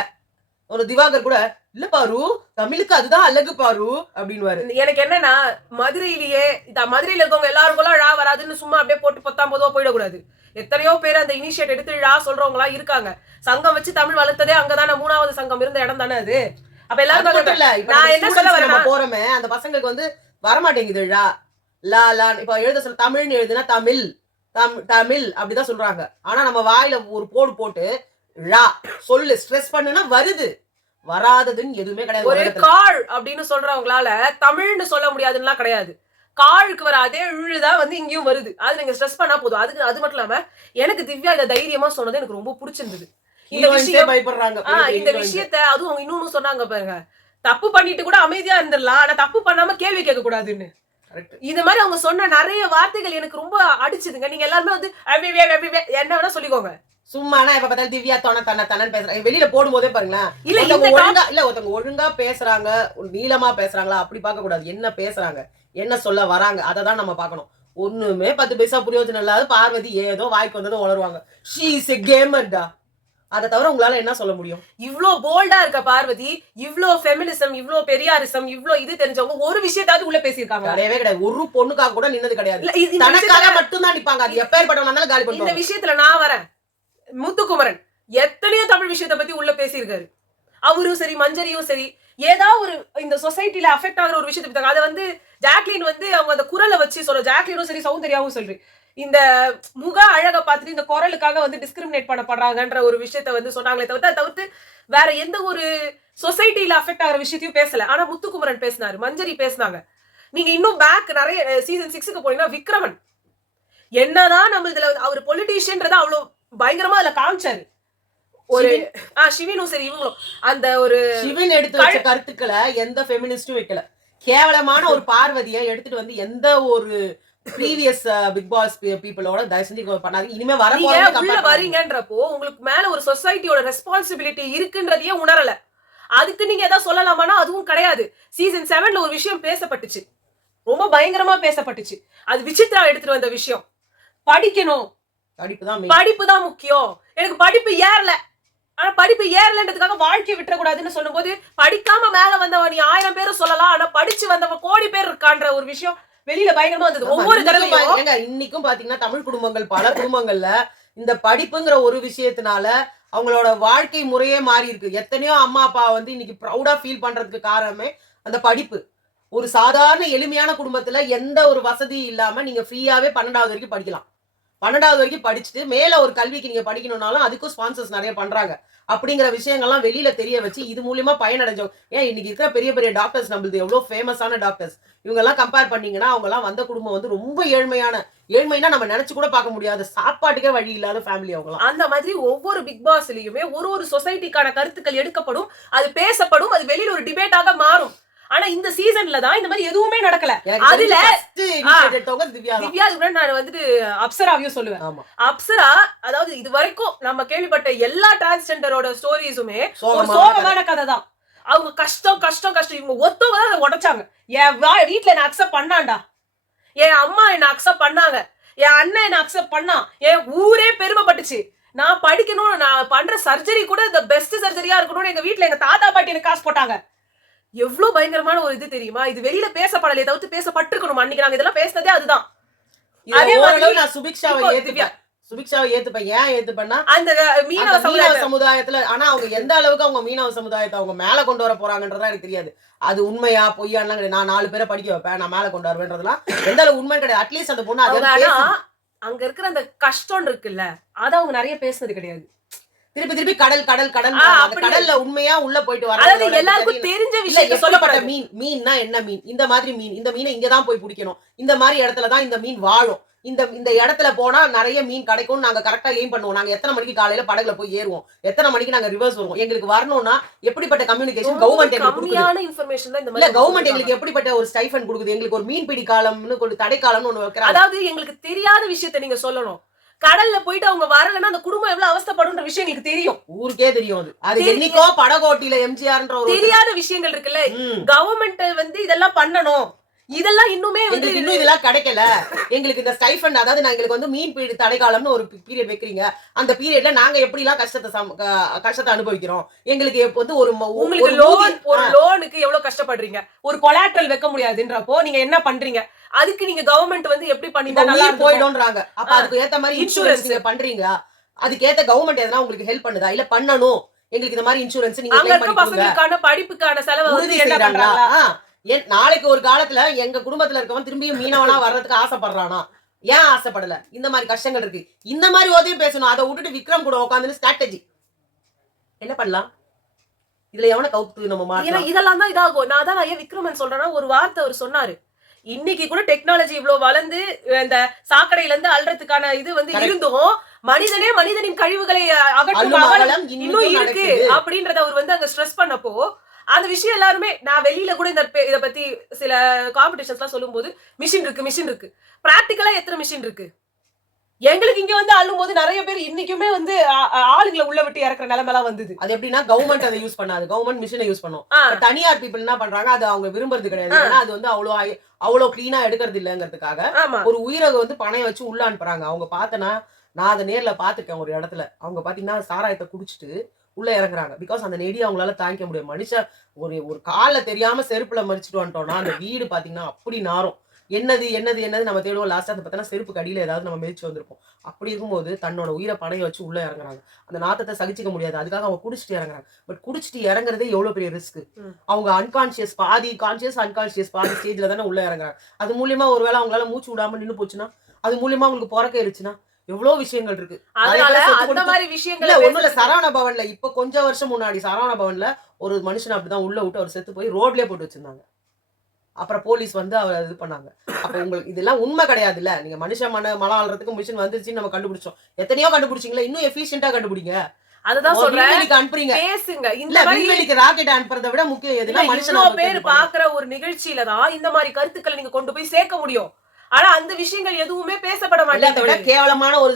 ஒரு திவாகர் கூட இல்ல பாரு தமிழுக்கு அதுதான் அழகு பாரு அப்படின்னு. எனக்கு என்னன்னா மதுரையிலேயே மதுரையில இருக்கவங்க எல்லாருக்கும் ழா வராதுன்னு சும்மா அப்படியே போட்டு 19 போயிடக்கூடாது. எத்தனையோ பேர் அந்த இனிஷியேட் எடுத்து ழா சொல்றவங்க எல்லாம் இருக்காங்க. சங்கம் வச்சு தமிழ் வளர்த்ததே அங்கதானே. 3வது சங்கம் இருந்த இடம் தானே அது. அப்ப எல்லாரும் நான் என்ன சொல்ல வரேன், போறமே அந்த பசங்களுக்கு வந்து வரமாட்டேங்குது ழா லா லா. இப்ப எழுத சொல்ல தமிழ்னு எழுதுனா தமிழ் தமிழ் அப்படிதான் சொல்றாங்க. ஆனா நம்ம வாயில ஒரு போட்டு ழா சொல்லு ஸ்ட்ரெஸ் பண்ணுனா வருது, வராததுன்னு எதுவுமே கிடையாது. ஒரு கால் அப்படின்னு சொல்றவங்களால தமிழ்னு சொல்ல முடியாதுன்னா கிடையாது. காலுக்கு வர அதே இழுதான் வந்து இங்கேயும் வருது. அது நீங்க ஸ்ட்ரெஸ் பண்ணா போதும். அதுக்கு அது மட்டும் இல்லாம எனக்கு திவ்யா இத தைரியமா சொன்னது எனக்கு ரொம்ப பிடிச்சிருந்தது. இந்த விஷயம் பயப்படுறாங்க. இந்த விஷயத்த அதுவும் அவங்க இன்னொன்னு சொன்னாங்க பாருங்க. தப்பு பண்ணிட்டு கூட அமைதியா இருந்துடலாம். ஆனா தப்பு பண்ணாம கேள்வி கேட்க கூடாதுன்னு. இந்த மாதிரி அவங்க சொன்ன நிறைய வார்த்தைகள் எனக்கு ரொம்ப அடிச்சுதுங்க. நீங்க எல்லாருமே வந்து என்ன வேணா சொல்லிக்கோங்க. சும்மானா இப்ப பார்த்தாலும் திவ்யா தன பேசுறாங்க. வெளியில போடும்போதே பாருங்களேன். இல்ல ஒருத்தவங்க ஒழுங்கா பேசுறாங்க, நீளமா பேசுறாங்களா அப்படி பார்க்க கூடாது. என்ன பேசுறாங்க, என்ன சொல்ல வராங்க அததான் நம்ம பார்க்கணும். ஒண்ணுமே 10 பைசா பிரயோஜனம் இல்லாத பார்வதி ஏதோ வாய்க்கு வந்ததும் உளருவாங்க. She is a கேமர்டா. அதை தவிர உங்களால என்ன சொல்ல முடியும்? இவ்ளோ போல்டா இருக்க பார்வதி, இவ்ளோ ஃபெமினிசம், இவ்ளோ பெரியாரிசம், இவ்ளோ இது தெரிஞ்சவங்க ஒரு விஷயத்தாவது உள்ள பேசியிருக்காங்க. கிடையவே கிடையாது. ஒரு பொண்ணுக்காக கூட நின்னது கிடையாது. தனக்காக மட்டும் தான் நிப்பாங்க. அது எப்பேற்பட்டவனா இருந்தாலும் காலி பண்ணுவாங்க. இந்த விஷயத்துல நான் வரேன். முத்துக்குமரன் எத்தனையோ தமிழ் விஷயத்தை பத்தி உள்ள பேசியிருக்காரு. அவரும் சரி மஞ்சரியும் சரி ஏதாவது ஒரு இந்த சொசைட்டில அஃபெக்ட் ஆகிற ஒரு விஷயத்தை பத்தி அதை வந்து ஜாக்லின் வந்து அவங்க அந்த குரலை வச்சு சொல்ற ஜாக்லினும் சரி சௌந்தர்யாவும் சொல்றேன் இந்த முக அழகை பார்த்துட்டு இந்த குரலுக்காக வந்து டிஸ்கிரிமினேட் பண்ணப்படுறாங்கன்ற ஒரு விஷயத்த வந்து சொன்னாங்களே தவிர்த்து வேற எந்த ஒரு சொசைட்டில அஃபெக்ட் ஆகிற விஷயத்தையும் பேசல. ஆனா முத்துக்குமரன் பேசினாரு, மஞ்சரி பேசினாங்க. நீங்க இன்னும் பேக் நிறைய சீசன் 6க்கு போனீங்கன்னா விக்ரமன் என்னதான் நம்ம இதுல அவர் பொலிட்டீஷியன்றத அவ்வளவு பயங்கரமா அதுல காமிச்சாரு. ஒரு சிவினும் சரி இவங்களும் அந்த ஒரு சிவின் எடுத்து வச்ச கருத்துக்களை எந்த ஃபெமினிஸ்டும் வைக்கல. கேவலமான ஒரு பார்வதியை எடுத்துட்டு வந்து எந்த ஒரு ப்ரீவியஸ் பிக் பாஸ் பீப்புளோட தயவு செஞ்சு பண்ணாதீங்க. இனிமே உள்ள வரீங்கன்றப்போ உங்களுக்கு மேல ஒரு சொசைட்டியோட ரெஸ்பான்சிபிலிட்டி இருக்குன்றதையே உணரல. அதுக்கு நீங்க ஏதாவது சொல்லலாமானா அதுவும் கிடையாது. சீசன் 7ல ஒரு விஷயம் பேசப்பட்டுச்சு, ரொம்ப பயங்கரமா பேசப்பட்டுச்சு. அது விசித்ரா எடுத்துட்டு வந்த விஷயம். படிக்கணும், படிப்பு தான் முக்கியம். எனக்கு படிப்பு ஏறல, ஆனா படிப்பு ஏறலன்றதுக்காக வாழ்க்கையை விட்டுறக்கூடாதுன்னு சொல்லும்போது படிக்காம மேல வந்தவன் நீ 1000 பேரும் சொல்லலாம், ஆனா படிச்சு வந்தவன் கோடி பேர் இருக்கான்ற ஒரு விஷயம் வெளியில பயங்கரமா வந்தது. ஒவ்வொரு தடவையும் இன்னைக்கும் பாத்தீங்கன்னா தமிழ் குடும்பங்கள் பல குடும்பங்கள்ல இந்த படிப்புங்கிற ஒரு விஷயத்தினால அவங்களோட வாழ்க்கை முறையே மாறி இருக்கு. எத்தனையோ அம்மா அப்பா வந்து இன்னைக்கு ப்ரௌடா ஃபீல் பண்றதுக்கு காரணமே அந்த படிப்பு. ஒரு சாதாரண எளிமையான குடும்பத்துல எந்த ஒரு வசதி இல்லாம நீங்க ஃப்ரீயாவே 12வது வரைக்கும் படிக்கலாம். 12வது வரைக்கும் படிச்சுட்டு மேல ஒரு கல்விக்கு நீங்க படிக்கணும்னாலும் அதுக்கும் ஸ்பான்சர்ஸ் நிறைய பண்றாங்க. அப்படிங்கிற விஷயங்கள்லாம் வெளியில தெரிய வச்சு இது மூலியமா பயனடைஞ்சவங்க. ஏன் இன்னைக்கு இருக்கிற பெரிய பெரிய டாக்டர்ஸ் நம்மளுது எவ்வளவு ஃபேமஸான டாக்டர்ஸ் இவங்க எல்லாம் கம்பேர் பண்ணீங்கன்னா அவங்க எல்லாம் வந்த குடும்பம் வந்து ரொம்ப ஏழ்மைனா நம்ம நினைச்சு கூட பார்க்க முடியாது. சாப்பாட்டுக்கே வழி இல்லாத ஃபேமிலி அவங்க. அந்த மாதிரி ஒவ்வொரு பிக் பாஸ்லயுமே ஒரு சொசைட்டிக்கான கருத்துக்கள் எடுக்கப்படும், அது பேசப்படும், அது வெளியில ஒரு டிபேட்டாக மாறும். ஆனா இந்த சீசன்ல தான் இந்த மாதிரி எதுவுமே நடக்கல. அதுல திவ்யா நான் வந்துட்டு அப்சராவையும் சொல்லுவேன். அப்சரா அதாவது இது வரைக்கும் நம்ம கேள்விப்பட்ட எல்லா டிரான்ஸ்ஜெண்டரோட ஸ்டோரிஸுமே ஒரு சோகமான கதை தான். அவங்க கஷ்டம் கஷ்டம் கஷ்டம் இவங்க ஒத்தவங்க தான் அதை உடைச்சாங்க. என் வீட்டுல என்ன அக்செப்ட் பண்ணாண்டா, என் அம்மா என்ன அக்செப்ட் பண்ணாங்க, என் அண்ணன் என்ன அக்செப்ட் பண்ணா, என் ஊரே பெருமைப்பட்டுச்சு. நான் படிக்கணும், நான் பண்ற சர்ஜரி கூட இந்த பெஸ்ட் சர்ஜரியா இருக்கணும்னு எங்க வீட்டுல எங்க தாத்தா பாட்டி எனக்கு காசு போட்டாங்க. எவ்வளவு பயங்கரமான ஒரு இது தெரியுமா? இது வெளியில பேசப்படலையே தவிர்த்து பேசப்பட்டிருக்கணும். அன்னைக்கு நாங்க இதெல்லாம் பேசினதே அதுதான். அதே மாதிரி நான் சுபிக்ஷாவை ஏத்துப்பேன். ஏன் ஏத்துப்பேன்னா அந்த மீனவ சமுதாயத்துல ஆனா அவங்க எந்த அளவுக்கு அவங்க மீனவ சமுதாயத்தை அவங்க மேல கொண்டு வர போறாங்கன்றதா எனக்கு தெரியாது. அது உண்மையா பொய்யான்னு கிடையாது. நான் 4 பேரை படிக்க வைப்பேன், நான் மேல கொண்டு வருவேன்றதுலாம் எந்த அளவு உண்மை கிடையாது. அட்லீஸ்ட் அந்த பொண்ணு அங்க இருக்கிற அந்த கஷ்டம் இருக்குல்ல அத அவங்க நிறைய பேசுனது கிடையாது. திருப்பி கடல்ல உண்மையா உள்ள போயிட்டு வர எல்லாருக்கும் தெரிஞ்ச விஷயம் சொல்லப்பட்ட மீன்னா என்ன மீன், இந்த மாதிரி மீன், இந்த மீனை இங்கதான் போய் பிடிக்கணும், இந்த மாதிரி இடத்துலதான் இந்த மீன் வாழும், இந்த இடத்துல போனா நிறைய மீன் கிடைக்கும், நாங்க கரெக்டா எய்ம் பண்ணுவோம், நாங்க எத்தனை மணிக்கு காலையில படகுல போய் ஏறுவோம், எத்தனை மணிக்கு நாங்க ரிவர்ஸ் வருவோம், எங்களுக்கு வரணும்னா எப்படிப்பட்ட கம்யூனிகேஷன் கவர்மெண்ட் கவர்மெண்ட் எங்களுக்கு எப்படிப்பட்ட ஒரு ஸ்டைஃபன் கொடுக்குது, எங்களுக்கு ஒரு மீன் பிடி காலம்னு தடை காலம்னு ஒண்ணு வைக்கிறாங்க. அதாவது எங்களுக்கு தெரியாத விஷயத்தை நீங்க சொல்லணும். கடல்ல போயிட்டு அவங்க வரலன்னா அந்த குடும்பம் எவ்வளவு அவஸ்தைப்படும்ன்ற விஷயம் எங்களுக்கு தெரியும், ஊருக்கே தெரியும். அது என்னைக்கோ படகோட்டில எம்ஜிஆர்ன்ற தெரியாத விஷயங்கள் இருக்குல்ல. கவர்மெண்ட் வந்து இதெல்லாம் பண்ணணும், இதெல்லாம் இன்னுமே வந்து இன்னும் இதெல்லாம் கிடைக்கல எங்களுக்கு. இந்த ஸ்டைஃபண்ட் அதாவது எங்களுக்கு வந்து மீன் பீரியட் தடைக்காலம்னு ஒரு பீரியட் வைக்கிறீங்க, அந்த பீரியட்ல நாங்க எப்படி எல்லாம் கஷ்டத்தை அனுபவிக்கிறோம், எங்களுக்கு வந்து உங்களுக்கு லோனுக்கு எவ்வளவு கஷ்டப்படுறீங்க, ஒரு கொலாட்ரல் வைக்க முடியாதுன்றப்போ நீங்க என்ன பண்றீங்க, அதுக்கு நீங்க கவர்மெண்ட் வந்து எப்படி பண்ணிட்டா நல்லா போயிடும்ன்றாங்க. அப்ப அதுக்கு ஏத்த மாதிரி இன்சூரன்ஸ் நீங்க பண்றீங்க, அதுக்கு ஏத்த கவர்மெண்ட் எதனா உங்களுக்கு ஹெல்ப் பண்ணுதா, இல்ல பண்ணணும் எங்களுக்கு இந்த மாதிரி இன்சூரன்ஸ் நீங்க கிளைம் பண்ணிக்கோங்க, பசங்களுக்கான படிப்புக்கான செலவு வந்து என்ன பண்றாங்க. நாளைக்கு ஒரு காலத்துல எங்க குடும்பத்துல இருக்கவன் திரும்பியும் மீனவனா வர்றதுக்கு ஆசைப்படுறானா, ஏன் ஆசைப்படல, இந்த மாதிரி கஷ்டங்கள் இருக்கு, இந்த மாதிரி உதவி பேசணும். அதை விட்டுட்டு விக்ரம் கூட உட்காந்து ஸ்ட்ராட்டஜி என்ன பண்ணலாம், இதுல எவனை கவுத்து நம்ம மாட்டலாம், இதெல்லாம் தான் இதாகும். நான் தான் ஏன் விக்ரமன் சொல்றேன்னா ஒரு வார்த்தை அவர் சொன்னாரு, இன்னைக்கு கூட டெக்னாலஜி இவ்வளவு வளர்ந்து இந்த சாக்கடையில இருந்து அல்றதுக்கான இது வந்து இருந்தும் மனிதனே மனிதனின் கழிவுகளை அகற்றும் அவலம் இன்னும் இருக்கு அப்படின்றத அவர் வந்து அங்க ஸ்ட்ரெஸ் பண்ணப்போ அந்த விஷயம் எல்லாருமே நான் வெளியில கூட இத பத்தி சில காம்படிஷன்ஸ் எல்லாம் சொல்லும் போது மிஷின் இருக்கு பிராக்டிக்கலா எத்தனை மிஷின் இருக்கு எங்களுக்கு இங்க வந்து அள்ளும் போது நிறைய பேர் இன்னைக்குமே வந்து ஆளுங்களை உள்ள விட்டு இறக்குற நிலைமைலாம் வந்தது. அது எப்படின்னா கவர்மெண்ட் அதை யூஸ் பண்ணாது, கவர்மெண்ட் மிஷினை யூஸ் பண்ணும். தனியார் பீப்புள் என்ன பண்றாங்க, அது அவங்க விரும்புறது கிடையாது. ஏன்னா அது வந்து அவ்வளவு கிளீனா எடுக்கிறது இல்லங்கிறதுக்காக ஒரு உயிரை வந்து பணைய வச்சு உள்ள அனுப்புறாங்க. அவங்க பார்த்தனா நான் அதை நேர்ல பாத்துருக்கேன் ஒரு இடத்துல. அவங்க பாத்தீங்கன்னா சாராயத்தை குடிச்சிட்டு உள்ள இறங்குறாங்க. பிகாஸ் அந்த நெடி அவங்களால தாங்கிக்க முடியும். மனுஷன் ஒரு கால தெரியாம செருப்புல மறிச்சிட்டு வந்துட்டோம்னா அந்த வீடு பாத்தீங்கன்னா அப்படி நாரும். என்னது நம்ம தேடுவோம். லாஸ்ட் அந்த பார்த்தா செருப்புக்கு அடியில ஏதாவது நம்ம மிதிச்சு வந்திருப்போம். அப்படி இருக்கும்போது தன்னோட உயிரை பணைய வச்சு உள்ள இறங்குறாங்க. அந்த நாத்தத்தை சகிச்சிக்க முடியாது, அதுக்காக அவங்க குடிச்சிட்டு இறங்குறாங்க. பட் குடிச்சிட்டு இறங்குறதே எவ்வளவு பெரிய ரிஸ்க். அவங்க அன்கான்சியஸ் பாதி கான்சியஸ் அன்கான்சியஸ் பாதி ஸ்டேஜ்ல தானே உள்ள இறங்குறாங்க. அது மூலியமா ஒருவேளை அவங்களால மூச்சு விடாம நின்று போச்சுன்னா, அது மூலியமா அவங்களுக்கு பிறக்க இருச்சுன்னா எவ்வளவு விஷயங்கள் இருக்கு. ஒண்ணுல சரவண பவன்ல இப்ப கொஞ்சம் வருஷம் முன்னாடி சரவண பவன்ல ஒரு மனுஷன் அப்படிதான் உள்ள விட்டு அவர் செத்து போய் ரோட்லயே போட்டு வச்சிருந்தாங்க. அப்புறம் போலீஸ் வந்து அவர் இது பண்ணாங்க. அப்ப உங்களுக்கு இதெல்லாம் உண்மை கிடையாது இல்ல. நீங்க மனுஷன் மலம் ஆள்றதுக்கு மிஷின் வந்துருச்சுன்னு நம்ம கண்டுபிடிச்சோம். எத்தனையோ கண்டுபிடிச்சிங்களா, இன்னும் எஃபிஷியன்டா கண்டுபிடிங்க. அதுதான் சொல்றேன், அனுப்புறீங்க பேசுங்க. இந்த விண்வெளிக்கு ராக்கெட் அனுப்புறதை விட முக்கியம் எதுனா மனுஷன் பேர் பாக்குற ஒரு நிகழ்ச்சியில தான் இந்த மாதிரி கருத்துக்களை நீங்க கொண்டு போய் சேர்க்க முடியும். ஆனா அந்த விஷயங்கள் எதுவுமே பேசப்பட மாட்டேங்குது. கேவலமான ஒரு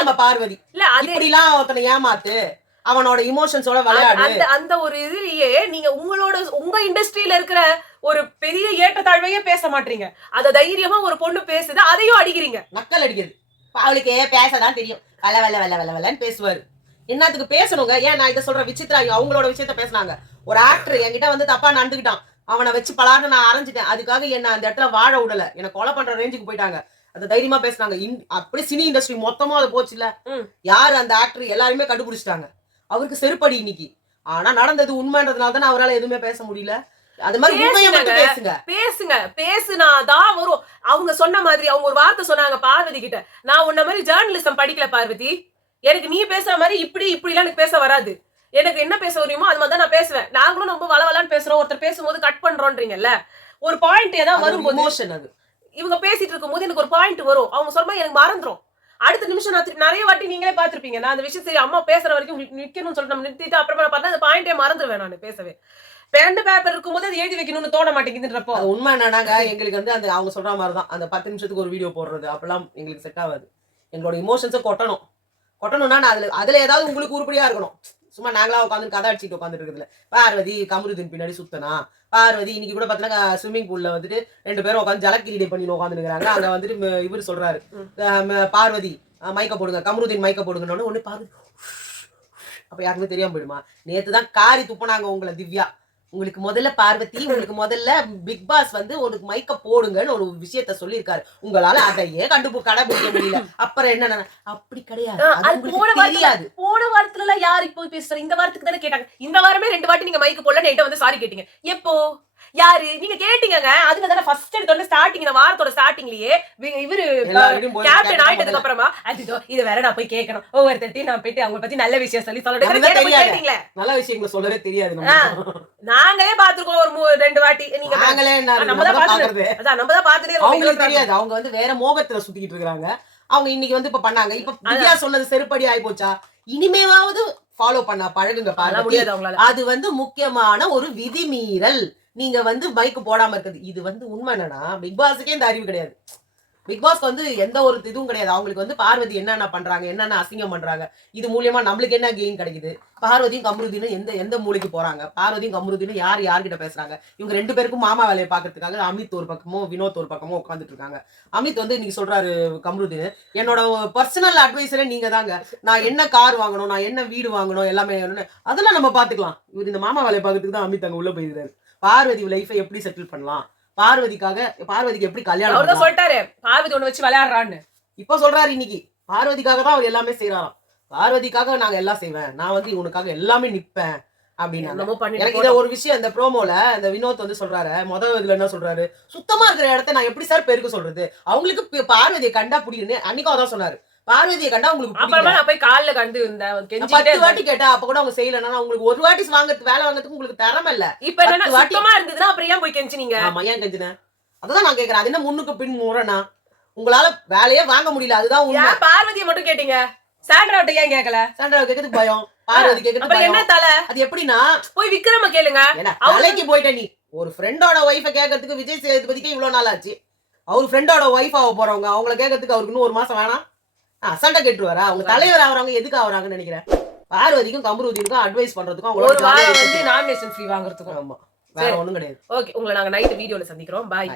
நம்ம பார்வதி இல்ல அப்படி எல்லாம் ஒருத்தனை ஏமாத்து, அவனோட இமோஷன்ஸோட விளையாடு. அந்த ஒரு இதுலயே நீங்க உங்க இண்டஸ்ட்ரியில இருக்கிற ஒரு பெரிய ஏற்றத்தாழ்வையே பேச மாட்டீங்க. அத தைரியமா ஒரு பொண்ணு பேசுது, அதையும் அடிக்கிறீங்க. நக்கல் அடிக்கிறது. அவளுக்கு பேசதான் தெரியும், வல்ல வல்ல வல்ல வல்ல வல்லன்னு பேசுவாரு. என்னத்துக்கு பேசணுங்க? ஏன் நான் இதை சொல்ற விசித்ரா அவங்களோட விஷயத்த பேசினாங்க. ஒரு ஆக்டர் என்கிட்ட வந்து தப்பா நடந்துக்கிட்டான், அவனை வச்சு பலான்னு நான் அரைஞ்சிட்டேன், அதுக்காக என்ன அந்த இடத்துல வாழ விடல, என்ன கொலை பண்ற ரேஞ்சுக்கு போயிட்டாங்க. அந்த தைரியமா பேசினாங்க. அப்படி சினி இண்டஸ்ட்ரி மொத்தமா அது போச்சு இல்ல. யாரு அந்த ஆக்டர் எல்லாருமே கண்டுபிடிச்சிட்டாங்க. அவருக்கு செருப்படி இன்னைக்கு. ஆனா நடந்தது உண்மைன்றதுனால தான் அவரால் எதுவுமே பேச முடியல. அது மாதிரி உண்மையை மட்டும் பேசுங்க. பேசுனாதான் வரும். அவங்க சொன்ன மாதிரி அவங்க ஒரு வார்த்தை சொன்னாங்க பார்வதி கிட்ட, நான் உன்ன மாதிரி ஜேர்னலிசம் படிக்கல பார்வதி, எனக்கு நீ பேசுற மாதிரி இப்படி எல்லாம் எனக்கு பேச வராது, எனக்கு என்ன பேச முடியுமோ அது மாதிரி தான் நான் பேசுவேன். நாங்களும் ரொம்ப வளவலான்னு பேசுறோம், ஒருத்தர் பேசும்போது கட் பண்றோன்றீங்கல்ல. ஒரு பாயிண்ட் ஏதாவது வரும்போது இவங்க பேசிட்டு இருக்கும் போது எனக்கு ஒரு பாயிண்ட் வரும், அவங்க சொல்ற மாதிரி எனக்கு மறந்துரும். அடுத்த நிமிஷம் நான் நிறைய வாட்டி நீங்களே பாத்திருப்பீங்க, நான் அந்த விஷயம் சரி அம்மா பேசுற வரைக்கும் நிக்கணும்னு சொல்லிட்டு நம்ம நிறுத்திட்டு அப்புறமா பார்த்தா அந்த பாயிண்டே மறந்துடுவேன். நான் பேசவே பெண்டு பேப்பர் இருக்கும்போது அது எழுதி வைக்கணும்னு தோண மாட்டேங்குதுன்றப்போ உண்மை என்னன்னாங்க, எங்களுக்கு வந்து அந்த அவங்க சொல்ற மாதிரிதான் அந்த 10 நிமிஷத்துக்கு ஒரு வீடியோ போடுறது அப்பெல்லாம் எங்களுக்கு செட் ஆகாது. எங்களோட இமோஷன்ஸை கொட்டணும்னா அதுல ஏதாவது உங்களுக்கு உருப்படியா இருக்கணும். சும்மா நாங்களா உட்காந்து கதை அடிச்சுட்டு உட்காந்துட்டு இருக்குதுல. பார்வதி கமருதீன் பின்னாடி சுத்தனா, பார்வதி இன்னைக்கு கூட பாத்தீங்கன்னா ஸ்விம்மிங் பூல்ல வந்துட்டு 2 பேரும் உட்காந்து ஜலக்கிரீடை பண்ணி உட்காந்துருக்காங்க. அங்க வந்துட்டு இவர் சொல்றாரு, பார்வதி மைக்க போடுங்க, கமருதீன் மைக்க போடுங்கன்னு ஒண்ணு பார்வதி. அப்ப யாருக்குமே தெரியாம போயிடுமா? நேத்துதான் காரி துப்புனாங்க உங்களை திவ்யா. உங்களுக்கு முதல்ல பார்வதி, உங்களுக்கு முதல்ல பிக் பாஸ் வந்து ஒரு மைக்க போடுங்கன்னு ஒரு விஷயத்த சொல்லியிருக்காரு. உங்களால அதையே கடைபிடிக்க முடியல. அப்புறம் என்ன? அப்படி கிடையாது. போன வாரத்துல எல்லாம் யாரு போய் பேசுற? இந்த வாரத்துக்கு தானே கேட்டாங்க. இந்த வாரமே 2 வாட்டி நீங்க மைக்க போடல, என்கிட்ட வந்து சாரி கேட்டீங்க. எப்போ யாரு நீங்க கேட்டீங்கங்க? அதுல தானே ஃபர்ஸ்ட் எடுத்தோட ஸ்டார்டிங், இந்த வாரத்தோட ஸ்டார்டிங்லயே இவரு கேப்டன் ஆயிட்டதுக்கு அப்புறமா அதுதோ இது வேற நான் போய் கேட்கணும், ஒவ்வொருத்தையும் நான் போயிட்டு அவங்க பத்தி நல்ல விஷயம் சொல்லி சொல்லிட்டீங்களே. நல்ல விஷயங்களை சொல்லவே தெரியாது. நாங்களே பாத்துருக்கோம் ஒரு 2 வாட்டி. நீங்க நம்ம தான் பாத்துட்டே அவங்களுக்கு தெரியாது. அவங்க வந்து வேற மோகத்துல சுத்திக்கிட்டு இருக்காங்க. அவங்க இன்னைக்கு வந்து இப்ப பண்ணாங்க. இப்ப திவ்யா சொன்னது செருப்படி ஆயி போச்சா? இனிமேவாவது ஃபாலோ பண்ண பழகுங்க பாருங்க. அது வந்து முக்கியமான ஒரு விதிமீறல். நீங்க வந்து பைக் போடாம இருக்குது. இது வந்து உண்மை என்னன்னா பிக் பாஸுக்கே இந்த அறிவு கிடையாது. பிக் பாஸ்க்கு வந்து எந்த ஒரு இதுவும் கிடையாது. அவங்களுக்கு வந்து பார்வதி என்னென்ன பண்றாங்க, என்னென்ன அசிங்கம் பண்றாங்க, இது மூலியமா நம்மளுக்கு என்ன கெயின் கிடைக்குது, பார்வதியும் கமருதீனும் எந்த மூலைக்கு போறாங்க, பார்வதியும் கமருதீனும் யார்கிட்ட பேசுறாங்க, இவங்க 2 பேருக்கும் மாமா வேலையை பாக்குறதுக்காக அமித் ஒரு பக்கமும் வினோத் ஒரு பக்கமும் உட்காந்துட்டு இருக்காங்க. அமித் வந்து இன்னைக்கு சொல்றாரு, கமருதீன் என்னோட பர்சனல் அட்வைசரே நீங்க தாங்க, நான் என்ன கார் வாங்கணும், நான் என்ன வீடு வாங்கணும் எல்லாமே அதெல்லாம் நம்ம பாத்துக்கலாம். இவர் இந்த மாமா வேலையை பாக்குறதுக்கு தான் அமித் அங்க உள்ள போயிருக்காரு. பார்வதி லைஃபை எப்படி செட்டில் பண்ணலாம், பார்வதிக்கு எப்படி கல்யாணம் சொல்லிட்டாரு, பார்வதி ஒண்ணு வச்சு விளையாடுறான்னு இப்ப சொல்றாரு. இன்னைக்கு பார்வதிக்காக தான் அவர் எல்லாமே செய்யறாராம். பார்வதிக்காக நாங்க எல்லாம் செய்வேன், நான் வந்து உனக்காக எல்லாமே நிப்பேன் அப்படின்னு. எனக்கு இத ஒரு விஷயம் இந்த ப்ரோமோல இந்த வினோத் வந்து சொல்றாரு. இதுல என்ன சொல்றாரு, சுத்தமா இருக்கிற இடத்த நான் எப்படி சார் பெருக்க சொல்றது, அவங்களுக்கு பார்வதியை கண்டா பிடிக்குன்னு அன்னைக்கு அதான் சொன்னாரு. பார்வதியை கண்டா உங்களுக்கு அப்புறமா நான் போய் கால்ல கண்டு 10 வாட்டி கேட்டா அப்ப கூட அவங்க செய்யலன்னா உங்களுக்கு ஒரு வாட்டி வேலை வாங்குறதுக்கு உங்களுக்கு திறமை இல்ல. இப்ப என்ன சுத்தமா இருந்ததுன்னா அப்புறம் ஏன் போய் கெஞ்சினீங்க? ஆமா, ஏன் கெஞ்சின? அதான் நான் கேக்குறேன். அது என்ன முன்னுக்கு பின் முரணா? உங்களால வேலையே வாங்க முடியல, அதுதான் உண்மை. ஏன் பார்வதியை மட்டும் கேட்டீங்க, சாண்ட்ராட்ட ஏன் கேட்கல? சாண்ட்ரா கேக்குறதுக்கு பயம், பார்வதி கேக்குறதுக்கு அப்புறம் என்ன பயம். தலை? அது எப்படின்னா, போய் விக்ரம கேளுங்க. ஏன்னா தலைக்கு போயிட்ட நீ. ஒரு ஃப்ரெண்டோட ஒய்ஃப கேட்கறதுக்கு விஜய் சேதுபதிக்கு இவ்வளவு நாள் ஆச்சு. அவர் ஃப்ரெண்டோட ஒய்ஃப் ஆக போறவங்க, அவங்கள கேட்கறதுக்கு அவருக்கு இன்னும் 1 மாசம் வேணாம். அசண்டை கேட்டுருவாரா? அவங்க தலைவர் ஆகுறவங்க எதுக்கு ஆகுறாங்கன்னு நினைக்கிறேன். பார்வதிக்கும் கமருதீனுக்கும் அட்வைஸ் பண்றதுக்கும் ஒரு அவங்களோட வாரம் வந்து நாமினேஷன் ஃப்ரீ வாங்குறதுக்கும். ஆமா, வேற ஒண்ணும் கிடையாது. ஓகே, உங்களை நாங்க நைட் வீடியோல சந்திக்கிறோம். பாய்.